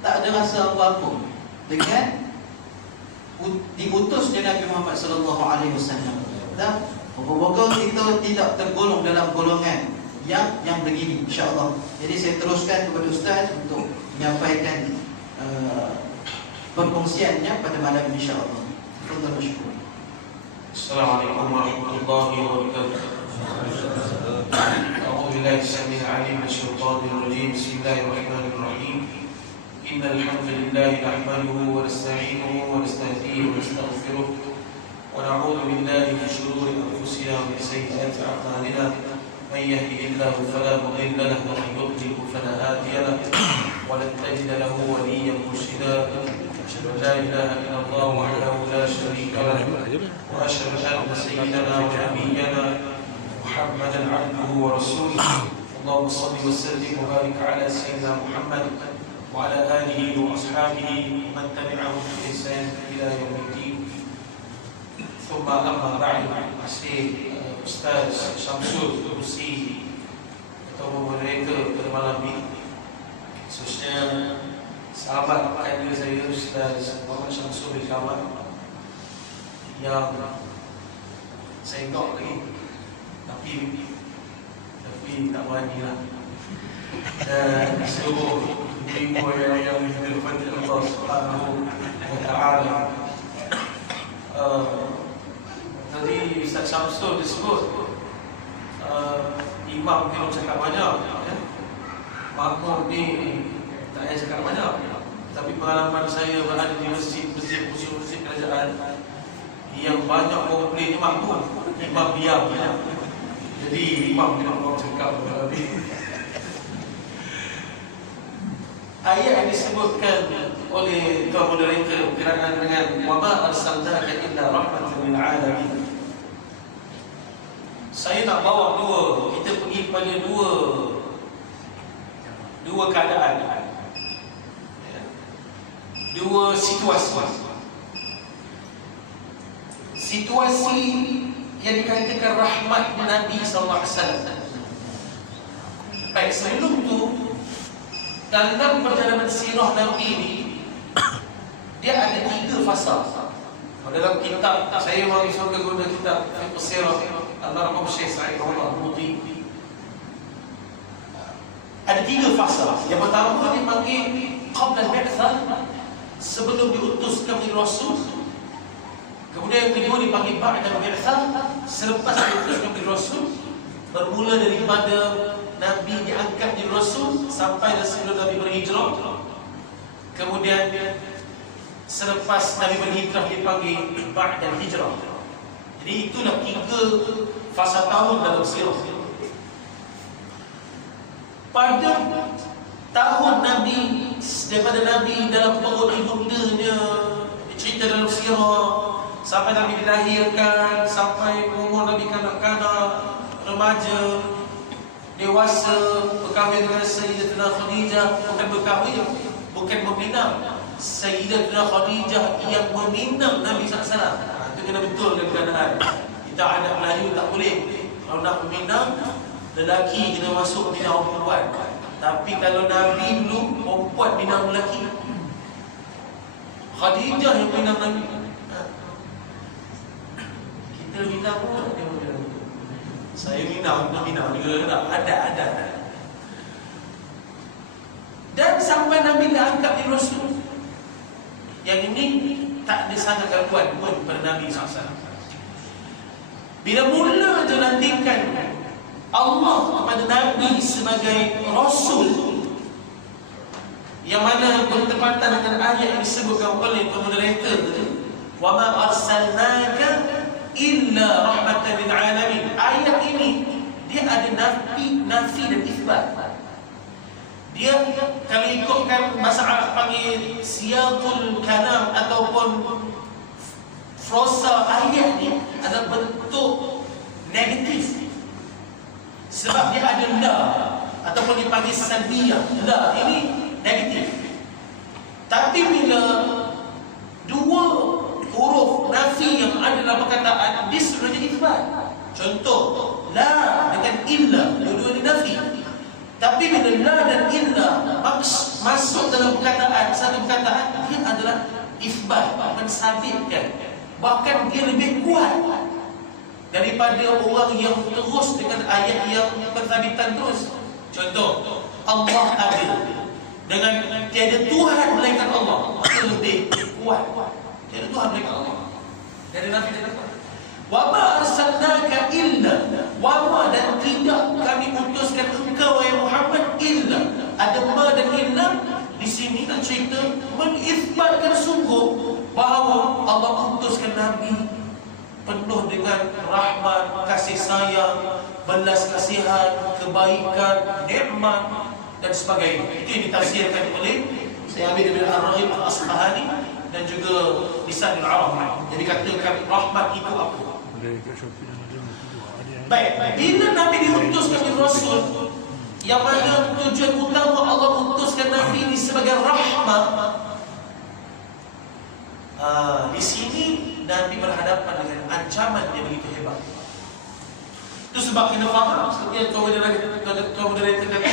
tak ada rasa apa-apa dengan diutus oleh Nabi Muhammad sallallahu alaihi wasallam. Dan moga-moga kita tidak tergolong dalam golongan yang begini, insya-Allah. Jadi saya teruskan kepada ustaz untuk menyampaikan perkongsiannya pada malam ini, insya-Allah. Terima kasih. Assalamualaikum warahmatullahi wabarakatuh. A'udzubillahi السميع العليم من الشيطان الرجيم. بسم الله الرحمن الرحيم. إن الحمد لله نحمده ونستعينه ونستهديه ونستغفره ونعوذ بالله من شرور أنفسنا ومن سيئات أعمالنا. من يهده الله فلا مضل له ومن يضلل فلا هادي له ولن تجد له وليا مرشدا. أشهد أن لا إله إلا الله وحده لا شريك له وأشهد أن سيدنا ونبينا محمدا عبده ورسوله. اللهم صل وسلم وبارك على سيدنا محمد وعلى آله وأصحابه ومن تبعهم بإحسان إلى يوم الدين. ثم أما بعد. Masih Ustaz Syamsul Kursi atau moderator pada malam ini, khususnya sahabat kader saya Ustaz Muhammad Syamsul Kawan yang saya enggak lagi tapi tak berani lah. Dan seluruh ibu yang dirahmati Allah Subhanahu wa Ta'ala. Tadi Ustaz Syamsul disebut imam ni orang cakap banyak, ya? Makmum ni tak payah cakap banyak. Tapi pengalaman saya berada di masjid kerajaan yang banyak komplain ni makmum, imam diam. Jadi imam ni orang cakap lebih. Ayat yang disebutkan oleh Tuan Moderator berkenaan dengan wa ma arsalnaka illa rahmatan lil alamin. Saya nak bawa kita pergi pada dua keadaan, dua situasi yang dikatakan rahmat Nabi sallallahu alaihi wasallam. Baik, sebelum tu dalam perjalanan sirah Nabi ini dia ada 3 fasa. Dalam kitab saya memang suka guna kitab Fiqh Sirah Al-Marhum Syekh Sa'id Al-Muti. Ada 3 fasa. Yang pertama dipanggil qabla al-bi'tsah, sebelum diutuskan menjadi rasul. Kemudian yang kedua dipanggil ba'da al-bi'tsah, selepas diutuskan menjadi rasul. Bermula daripada Nabi diangkat menjadi rasul sampai sebelum Nabi berhijrah. Kemudian selepas Nabi berhijrah dipanggil ba'da al-hijrah. Jadi itulah 3 fasa tahun dalam sirah. Pada tahun Nabi, daripada Nabi dalam perut ibundanya, cerita dalam sirah, sampai Nabi dilahirkan, sampai umur Nabi kanak-kanak, remaja, dewasa, berkahwin dengan Sayyidatina Khadijah. Bukan berkahwin, bukan meminang. Sayyidatina Khadijah yang meminang Nabi SAW. Itu kena betul dengan keadaan. Kita anak Melayu tak boleh. Kalau nak meminang, lelaki kena masuk minang perempuan. Tapi kalau Nabi dulu, perempuan minang lelaki. Khadijah yang minang Nabi. Kita minang pun dia minang. Saya minang juga ada. Dan sampai Nabi dah angkat di Rasul. Yang ini tak ada sangat gangguan pun pada Nabi SAW. Bila mula dilantikan Allah kepada Nabi sebagai Rasul, yang mana bertepatan dengan ayat yang disebutkan oleh moderator, wa ma arsalnaka illa rahmatan lil alamin. Ayat ini dia ada nafi dan isbat. Dia kalau ikutkan bahasa Arab panggil siyaqul kalam ataupun prosa ayat ni ada bentuk negatif. Sebab dia ada la ataupun dipanggil salbiyah. La ini negatif. Tapi bila 2 huruf nafi yang ada dalam perkataan, dia sudah jadi isbat. Contoh, la dengan illa, dua-dua ni nafi. Tapi bila la dan illa masuk dalam perkataan, satu perkataan, dia ada adalah isbat, mensabitkan. Bahkan dia lebih kuat daripada orang yang terus dengan ayat yang bersabitan terus. Contoh, Allah ada dengan tiada Tuhan melainkan Allah, maka lebih kuat. Tiada Tuhan melainkan Allah. Tiada Nabi dan Tuhan. Wa ma arsalnaka illa wa ma, dan tidak kami utuskan engkau wahai Muhammad illa. Ada ma dan illa di sini nak cerita mengisbatkan sungguh bahawa Allah utuskan Nabi penuh dengan rahmat, kasih sayang, belas kasihan, kebaikan, nikmat dan sebagainya. Itu yang ditafsirkan oleh saya ambil dari Ar-Raghib Al-Asqalani dan juga Lisanul Arab. Jadi katakan rahmat itu apa? Baik, bila Nabi diutus sebagai Rasul, yang mana tujuan utama Allah utuskan Nabi ini sebagai rahmat, di sini Nabi berhadapan dengan ancaman yang begitu hebat. Itu sebab kita faham seperti yang Tuan Moderator kata,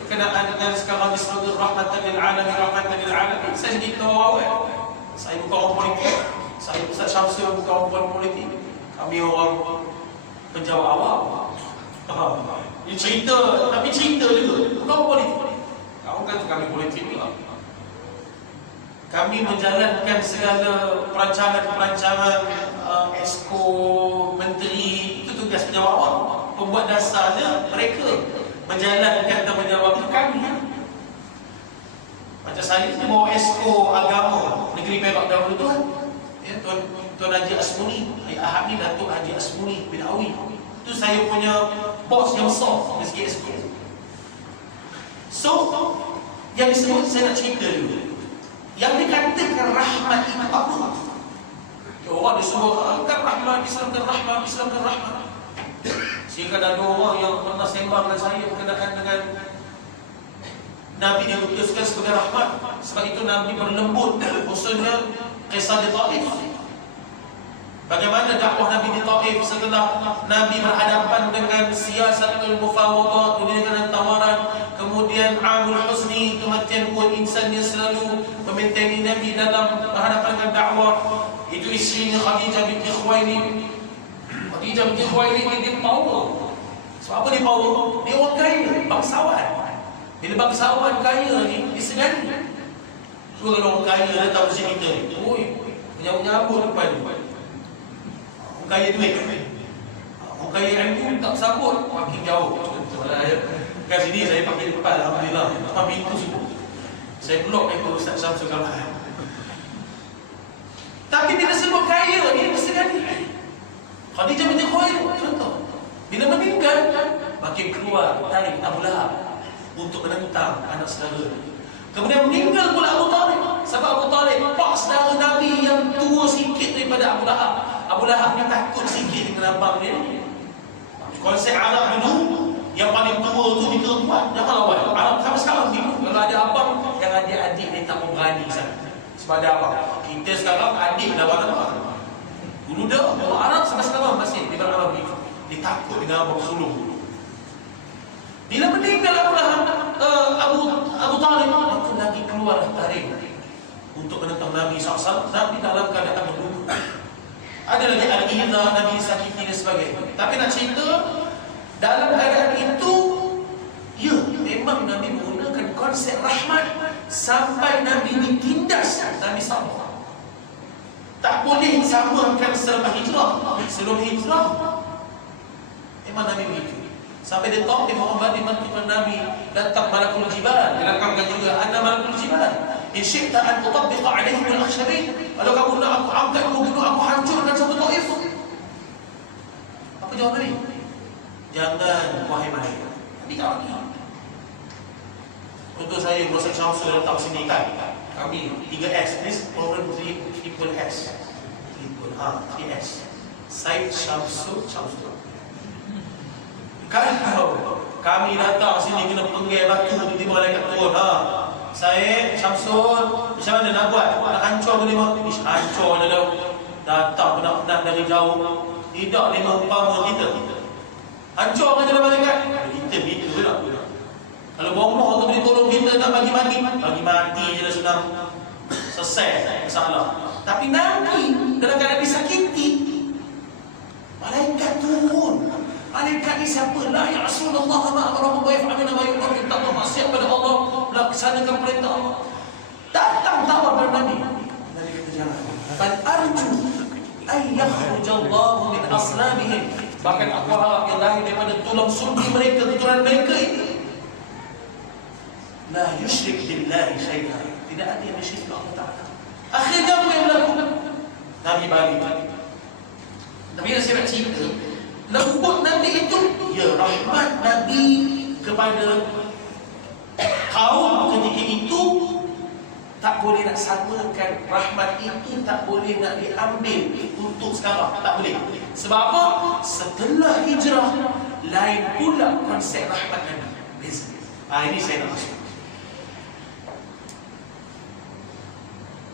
berkenaan dengan sekarang disebut rahmatan lil alamin, rahmatan lil alamin. Saya sedikit awal. Saya bukan orang politik. Saya Ustaz Syamsul bukan orang politik. Kami orang penjawab awam. Ini cerita, tapi cerita juga. Bukan politik. Kau kata kami politik juga. Kami menjalankan segala perancangan Exco, menteri, itu tugas penjawab awam. Pembuat dasarnya mereka, menjalankan dan menjawab itu kami. Macam saya ni bawa Exco agama negeri Perak dahulu tu, ya, Tuan Haji Asmuni, Ahad ni Datuk Haji Asmuni bin Awi. Itu saya punya bos yang besar dari segi Exco. So, yang disebut saya nak cerita dulu. Yang dikatakan rahmat itu apa? Orang disebut kan rahmat, Islam dan rahmat, Islam dan rahmat. Sehingga ada orang yang pernah sembang dengan saya berkenaan dengan Nabi diutuskan sebagai rahmat. Sebab itu Nabi berlembut, khususnya kisah di Taif. Bagaimana dakwah Nabi di Taif setelah Nabi berhadapan dengan siasatul mufawadat, dengan tawaran, kemudian Amul Husni, kematian buat insan yang selalu mementangi Nabi dalam berhadapan dengan dakwah. Itu isterinya Khadijah binti Khuwailid. Khadijah binti Khuwailid ni dia power. Sebab apa dia power? Dia orang kaya, bangsawan. Bila bangsawan kaya ni, dia segani. So kalau orang kaya datang masjid kita ni, oi, menyambut depan ni. Orang kaya duit. Orang kaya ilmu tak sambut, makin jauh. Contohlah ya. Kat sini saya pakai depan, alhamdulillah. Depan pintu semua. Saya blok itu Ustaz Syamsul Kalhan. Tapi bila sebut kaya ni, mesti gani. Khadijah binti Khuwailid, contoh. Bila meninggal, makin keluar tarik Abu Lahab untuk menentang anak saudara. Kemudian meninggal pula Abu Talib. Sebab Abu Talib pak saudara Nabi yang tua sikit daripada Abu Lahab. Abu Lahab ni takut sikit dengan abang dia. Konsep Arab dulu, yang paling tua tu dikira kuat. Jangan lawan. Arab sampai sekarang begitu. Kalau ada abang, yang adik-adik dia tak mau berani sangat. Sebab ada abang. Kita sekarang adik dah abang. Dulu dah, orang Arab sampai sekarang masih di dalam Arab begitu. Dia takut dengan abang sulung. Bila meninggal Abu Lahab, Abu Talib, maka lagi keluar tarik untuk menentang Nabi SAW. Nabi dalam keadaan berdua. Ada lagi al-Idah, Nabi sakiti dan sebagainya. Tapi nak cerita, dalam keadaan itu, ya, memang Nabi menggunakan konsep rahmat sampai Nabi ditindas. Nabi SAW tak boleh samakan selepas hijrah. Sebelum hijrah, memang Nabi begitu. Sampai dia tahu di Muhammad dimantukan Nabi datang malakul jibal. Dilengkapkan juga anna malakul jibal. In syi'ta an utabbiqa alaihim al-akhshabin. Kalau kamu nak aku angkat gunung, aku hancurkan satu Taif. Apa jawab Nabi? Jangan, wahai mereka. Nabi tak lagi. Untuk saya, Ustaz Syamsul datang sini kan. Kami 3S. This program 3 S. 3S. Syed Syamsul Syamsul. Kalau kami datang sini kena penggel batu, tiba-tiba malaikat turun. Saya Syamsul, macam mana nak buat? Nak hancur ke lima? Hancur je dah. Datang penat-penat dari jauh. Tidak lima umpama kita. Hancur ke dalam malaikat? Kita begitu je lah. Kalau bomoh tu boleh tolong kita nak bagi mati je dah senang. selesai masalah. Tapi Nabi dalam keadaan disakiti, malaikat turun. Malaikat ni siapa? La ya'sunallah ma amarahu wa yaf'aluna ma yu'mar. Minta maksiat pada Allah, melaksanakan perintah Allah. Datang tawar pada Nabi. Nabi kata jangan. Bal arju ay yakhrujallahu min aslamihim. Bahkan aku harap yang lahir daripada tulang sulbi mereka, keturunan mereka ini, la yusyrik billahi syai'an. Tidak ada yang syirik Allah Ta'ala. Akhirnya apa yang berlaku? Nabi balik. Tapi yang saya nak cerita, lembut Nabi itu, ya rahmat Nabi kepada kaum ketika itu, tak boleh nak samakan. Rahmat itu tak boleh nak diambil untuk sekarang, tak boleh. Sebab apa? Setelah hijrah, lain pula konsep rahmat Nabi. Beza. Ini saya nak masuk.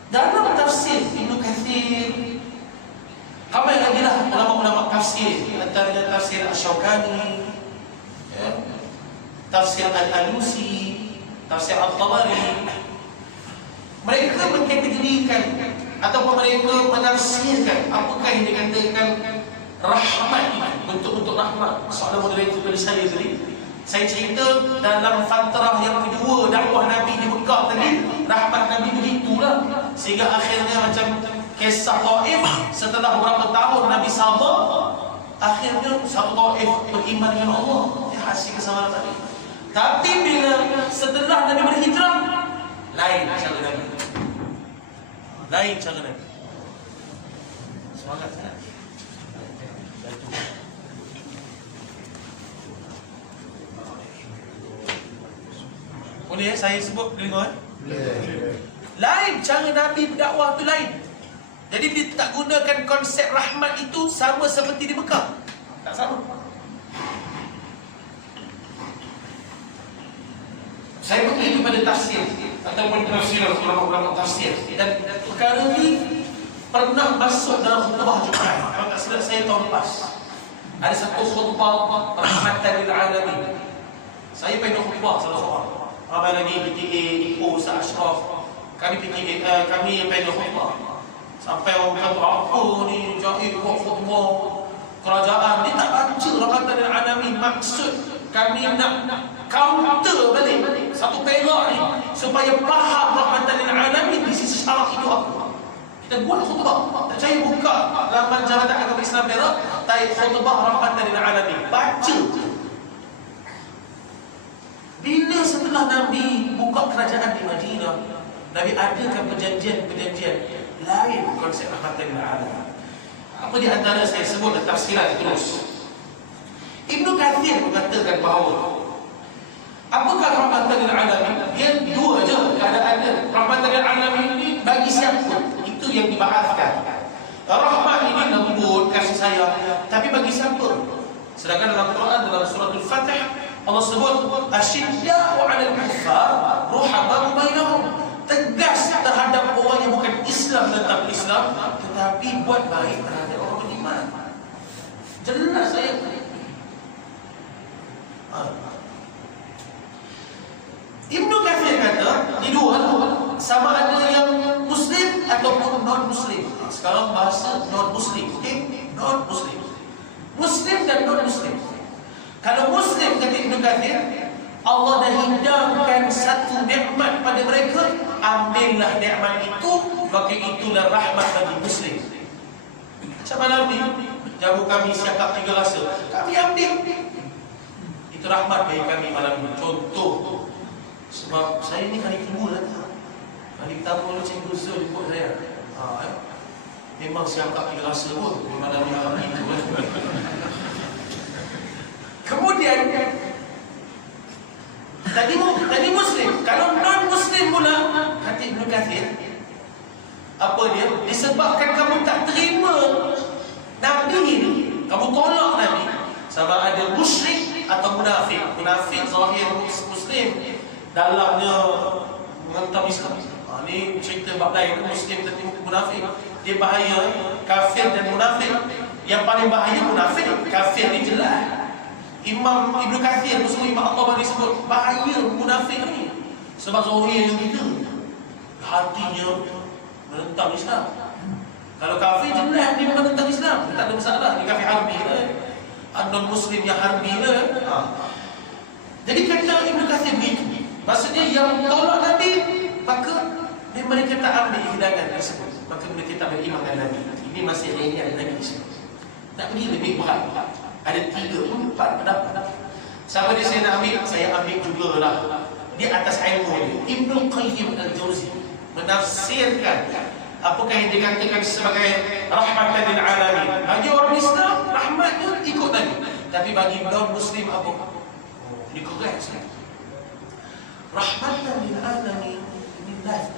Dalam tafsir Ibnu Katsir, ramai lagi lah ulama-ulama tafsir, antaranya tafsir Asy-Syaukani, tafsir Al-Alusi, tafsir At-Tabari. Mereka mengkategorikan ataupun mereka menafsirkan apakah yang dikatakan rahmat, bentuk-bentuk rahmat. Soalan moderator kepada saya tadi, saya cerita dalam fatrah yang kedua dakwah Nabi di Mekah tadi, rahmat Nabi begitulah. Sehingga akhirnya macam kisah Taif, setelah beberapa tahun Nabi sabar, akhirnya satu Taif beriman dengan Allah. Dia hasil kesabaran tadi. Tapi bila setelah Nabi berhijrah, lain cara Nabi. Lain cara Nabi. Semangat sangat. Boleh saya sebut dengar? Lain cara Nabi berdakwah tu lain. Jadi dia tak gunakan konsep rahmat itu sama seperti di Mekah. Tak sama. Saya pergi kepada tafsir ataupun penafsiran ulama-ulama tafsir, dan perkara ini pernah masuk dalam khutbah Jumaat. Kalau tak silap saya tahun lepas, ada satu khutbah rahmatan lil alamin. Saya pengen khutbah salah seorang. Ramai lagi PTA, Ipoh, Ustaz Ashraf. Kami pengen khutbah. Sampai orang kata, apa ni jahil buat khutbah kerajaan. Dia tak baca rahmatan lil alamin. Maksud kami nak counter balik satu perak ni supaya faham rahmatan lil alamin di sisi syarak itu apa. Kita buat khutbah. Tak percaya buka laman Jabatan Agama Islam Perak, tajuk khutbah rahmatan lil alamin. Baca. Bila setelah Nabi buka kerajaan di Madinah, Nabi adakan perjanjian-perjanjian lain konsep rahmatan lil alamin. Apa di antara saya sebut tafsiran terus. Ibnu Katsir mengatakan bahawa apakah rahmatan lil alamin? Dia dua je keadaannya. Rahmatan lil alamin ini bagi siapa? Itu yang dibahaskan. Rahmat ini lembut, kasih sayang, tapi bagi siapa? Sedangkan dalam Quran, dalam surah Al-Fatih, Allah sebut asyidda'u 'alal kuffar ruhama'u bainahum. Tegas terhadap orang yang bukan Islam tetap Islam, tetapi buat baik terhadap orang beriman. Jelas saya. Ibnu Katsir kata di dua sama ada yang Muslim ataupun non-Muslim. Sekarang bahasa non-Muslim, okey? Non-Muslim, Muslim dan non-Muslim. Kalau Muslim kata Ibnu Katsir, Allah dah hidangkan satu nikmat pada mereka, ambillah nikmat itu, maka itulah rahmat bagi Muslim. Macam malam ni, jamu kami siakap 3 rasa, kami ambil. Itu rahmat bagi kami malam ini. Contoh, sebab saya ni kali kedua lah. Kali pertama dulu Cikgu Zul jemput saya. Memang siakap 3 rasa pun malam ni hari itu. Kemudian tadi Muslim. Kalau non-Muslim pula, kata Ibnu Katsir, apa dia? Disebabkan kamu tak terima Nabi ini, kamu tolak Nabi, sama ada musyrik atau munafik. Munafik zahir Muslim, dalamnya menghantam Islam. Ini cerita bab lain. Muslim dan munafik, dia bahaya. Kafir dan munafik, yang paling bahaya munafik. Kafir ni jelas. Imam Ibnu Katsir, Imam At-Tabari sebut bahaya munafik ni. Sebab zahirnya gitu, hatinya menentang Islam. Kalau kafir jelas dia menentang Islam, tak ada masalah. Dia kafir harbi lah, non-Muslim yang harbi lah. Jadi kata Ibn Kathir begitu. Maksudnya yang tolak Nabi, maka mereka tak ambil hidangan tersebut, maka mereka tak beriman dengan Nabi. Ini masih ringan Nabi sebut. Tak beri lebih berat. Ada 3, 4 pendapat. Siapa dia saya nak ambil? Saya ambil jugalah. Dia atas ilmu dia. Ibn Qayyim al-Jawzi menafsirkan apakah yang dikatakan sebagai rahmatan lil alamin. Bagi orang Islam, rahmatnya ikut Nabi. Tapi bagi non-Muslim apa? Ini korek sekali. Rahmatan lil alamin ini live.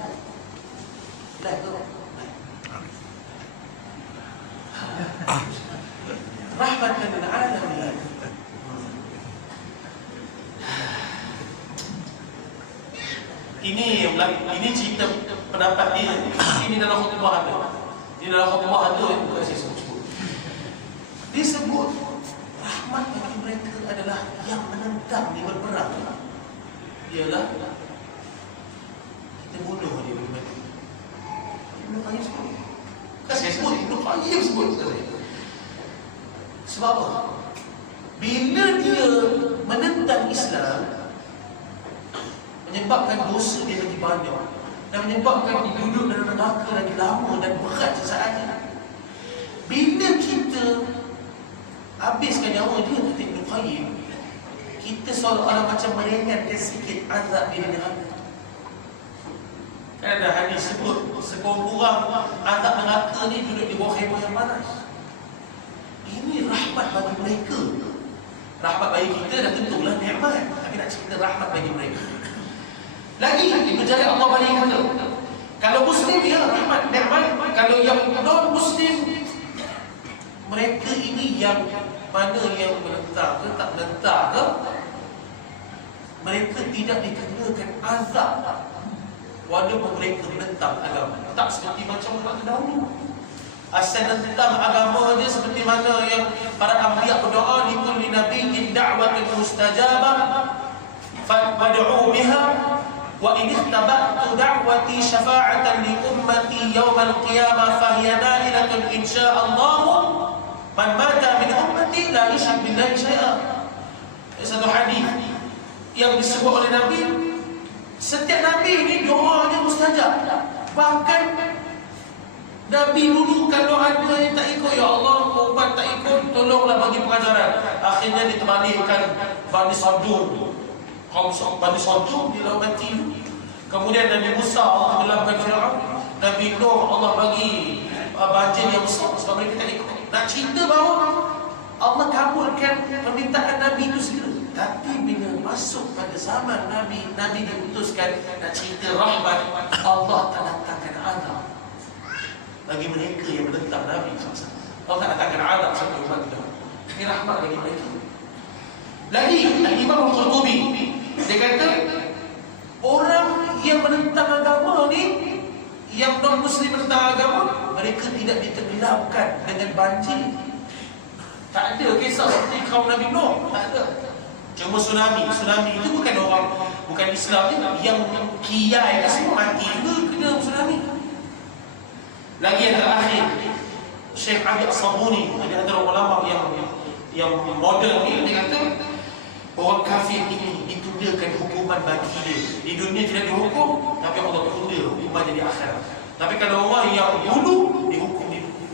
Live tu. Rahmatan lil alamin. Ini cerita pendapat dia. Ini dalam khutbah ada. Ini dalam khutbah ada yang saya sebut. Dia sebut rahmat bagi mereka adalah yang menentang dia berperang. Ialah kita bunuh dia bermati. Ibn Qayyim sebut. Kan saya sebut Ibn Qayyim sebut saya. Sebab apa? Bila dia menentang Islam, menyebabkan dosa dia lagi banyak dan menyebabkan dia duduk dalam neraka lagi lama dan berat sesaatnya. Bila kita habiskan nyawa dia, kata Ibn Qayyim, kita seolah-olah macam meringankan sikit azab di neraka. Kan ada hadis sebut sekurang-kurang azab neraka ni duduk di bawah khemah yang panas. Ini rahmat bagi mereka. Rahmat bagi kita dah tentulah nikmat, tapi nak cerita rahmat bagi mereka. Lagi itu jadi Allah bagi kata, kalau Muslim ya rahmat nikmat, kalau yang non-Muslim, mereka ini yang mana yang menentang ke tak menentang ke, mereka tidak dikenakan azab walaupun mereka menentang agama. Tak seperti macam orang terdahulu. Asal tentang agama dia seperti mana yang para anbiya berdoa, likulli nabiyyin da'watun mustajabah fad'u biha wa in ikhtaba'tu da'wati syafa'atan li ummati yawmal qiyamah fahiya na'ilatun insya'allah man mata min ummati la yushrik billahi syai'a. Satu hadis yang disebut oleh Nabi, setiap Nabi ini doanya mustajab. Bahkan Nabi dulu kalau ada yang tak ikut, ya Allah, umat tak ikut, tolonglah bagi pengajaran. Akhirnya diterbalikkan Bani Sodom. Kaum Bani Sodom dia mati. Kemudian Nabi Musa Allah tenggelamkan Firaun. Nabi Nuh Allah bagi banjir yang besar sebab mereka tak ikut. Nak cerita bahawa Allah kabulkan permintaan Nabi itu segera. Tapi bila masuk pada zaman Nabi diutuskan, nak cerita rahmat, Allah tak datangkan azab bagi mereka yang menentang Nabi SAW. Allah tak datangkan azab sampai umat kita. Ini rahmat bagi mereka. Lagi Imam Al-Qurtubi dia kata, orang yang menentang agama ni, yang non-Muslim menentang agama, mereka tidak ditenggelamkan dengan banjir. Tak ada kisah seperti kaum Nabi Nuh, tak ada. Cuma tsunami itu bukan orang, bukan Islam yang kiai semua mati juga kena tsunami. Lagi yang terakhir, Syekh Ali As-Sabuni, ada antara ulama yang moden ni, dia kata orang kafir ini ditundakan hukuman bagi dia. Di dunia tidak dihukum, tapi Allah tunda hukuman di akhirat. Tapi kalau orang yang dulu dihukum di dunia.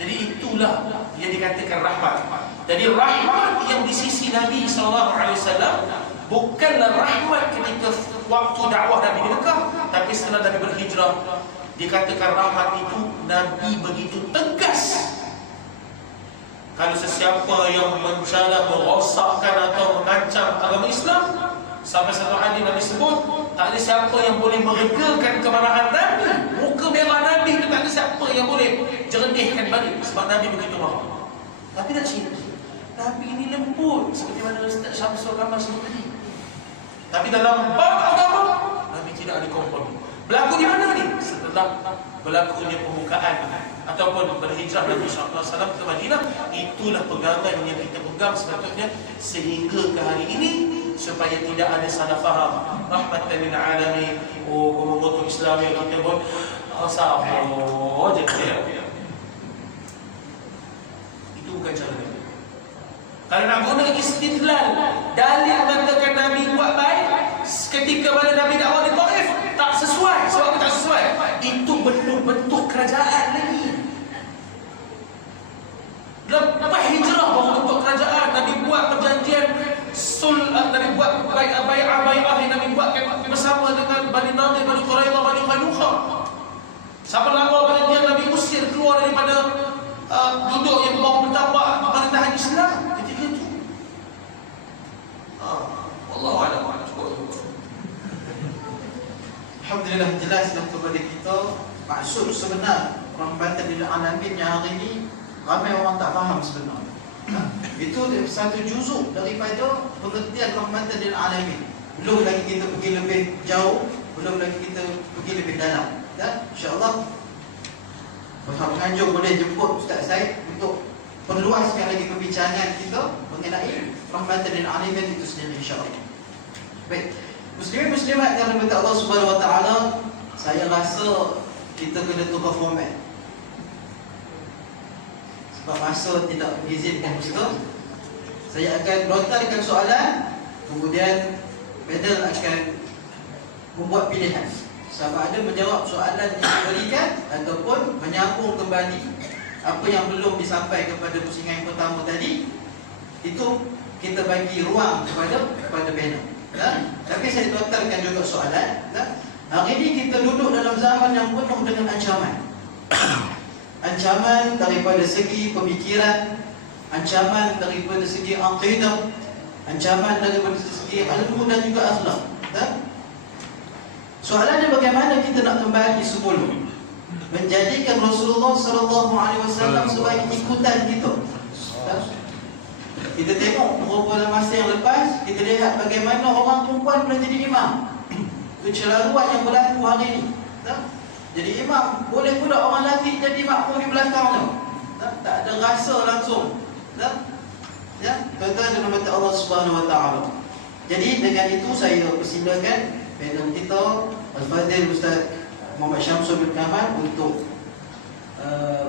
Jadi itulah yang dikatakan rahmat. Jadi rahmat yang di sisi Nabi SAW bukanlah rahmat ketika waktu dakwah Nabi di Mekah, tapi setelah Nabi berhijrah. Dikatakan rahmat itu Nabi begitu tegas. Kalau sesiapa yang mencabar, merosakkan atau mengancam agama Islam, sampai satu hadis Nabi sebut, tak ada siapa yang boleh meregakan kemarahan Nabi, muka merah Nabi itu tak ada siapa yang boleh jernihkan balik, sebab Nabi begitu marah. Tapi nak cerita, Nabi ini lembut seperti mana Ustaz Syamsul Kamal sebut tadi. Tapi dalam bab agama, Nabi tidak ada kompromi. Berlaku di mana ni? Setelah berlakunya pembukaan ataupun berhijrah Nabi SAW ke Madinah. Itulah pegangan yang kita pegang sepatutnya sehingga ke hari ini, supaya tidak ada salah faham. Rahmatan lil alamin. Oh, kelompok Islam yang kita buat sabar je dia. Itu bukan cara Nabi. Kalau nak guna istidlal, dalil mengatakan Nabi buat baik ketika mana Nabi dakwah di Taif tak sesuai, sebab tak sesuai. Itu belum bentuk kerajaan lagi. Lepas hijrah baru bentuk kerajaan. Nabi buat perjanjian Nabi buat bai'ah yang Nabi buat bersama dengan Bani Nadir, Bani Quraidah, Bani Qainuqa. Siapa lama perjanjian Nabi usir keluar daripada duduk yang mau bertambah pemerintahan Islam ketika itu. Wallahu a'lam. Alhamdulillah jelaslah kepada kita maksud sebenar rahmatan lil alamin yang hari ini ramai orang tak faham sebenarnya. Itu satu juzuk daripada pengertian rahmatan lil alamin. Belum lagi kita pergi lebih jauh, belum lagi kita pergi lebih dalam. Dan insya-Allah pengajar boleh jemput Ustaz Said untuk perluaskan lagi perbincangan kita mengenai rahmatan lil alamin itu sendiri insya-Allah. Baik, muslimin muslimat yang dirahmati Allah Subhanahu wa taala, saya rasa kita kena tukar format. Sebab masa tidak mengizinkan kita. Saya akan lontarkan soalan, kemudian panel akan membuat pilihan. Sama ada menjawab soalan yang diberikan ataupun menyambung kembali apa yang belum disampaikan kepada pusingan yang pertama tadi. Itu kita bagi ruang kepada panel. Tapi saya lontarkan juga soalan. Hari ini kita duduk dalam zaman yang penuh dengan ancaman. Ancaman daripada segi pemikiran, ancaman daripada segi akidah, ancaman daripada segi ilmu dan juga akhlak. Soalannya bagaimana kita nak kembali semula menjadikan Rasulullah sallallahu alaihi wasallam sebagai ikutan kita. Kita tengok beberapa masa yang lepas, kita lihat bagaimana orang perempuan boleh jadi imam. Kecelaruan yang berlaku hari ini. Jadi imam, boleh pula orang lelaki jadi makmum di belakang tu. Tak ada rasa langsung. Ya, tuan-tuan dan puan Allah Subhanahu wa taala. Jadi dengan itu saya persilakan panel kita Al-Fadhil Ustaz Muhammad Syamsul bin Kamal untuk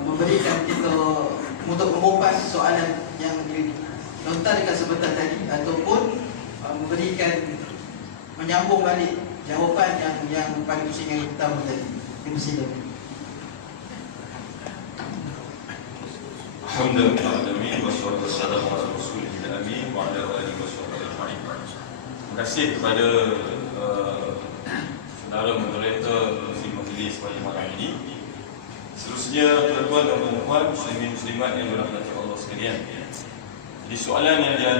memberikan kita untuk mengupas soalan yang dilontarkan sebentar tadi ataupun memberikan menyambung balik jawapan yang paling pusingan pertama tadi. Dipersilakan. Alhamdulillah wassalatu wassalamu ala rasulillah amin wa ala alihi washabbihi ajma'in. Terima kasih kepada saudara moderator di majlis pada malam ini. Seterusnya tuan-tuan dan puan-puan muslimin muslimat yang dirahmati Allah sekalian. Jadi soalan yang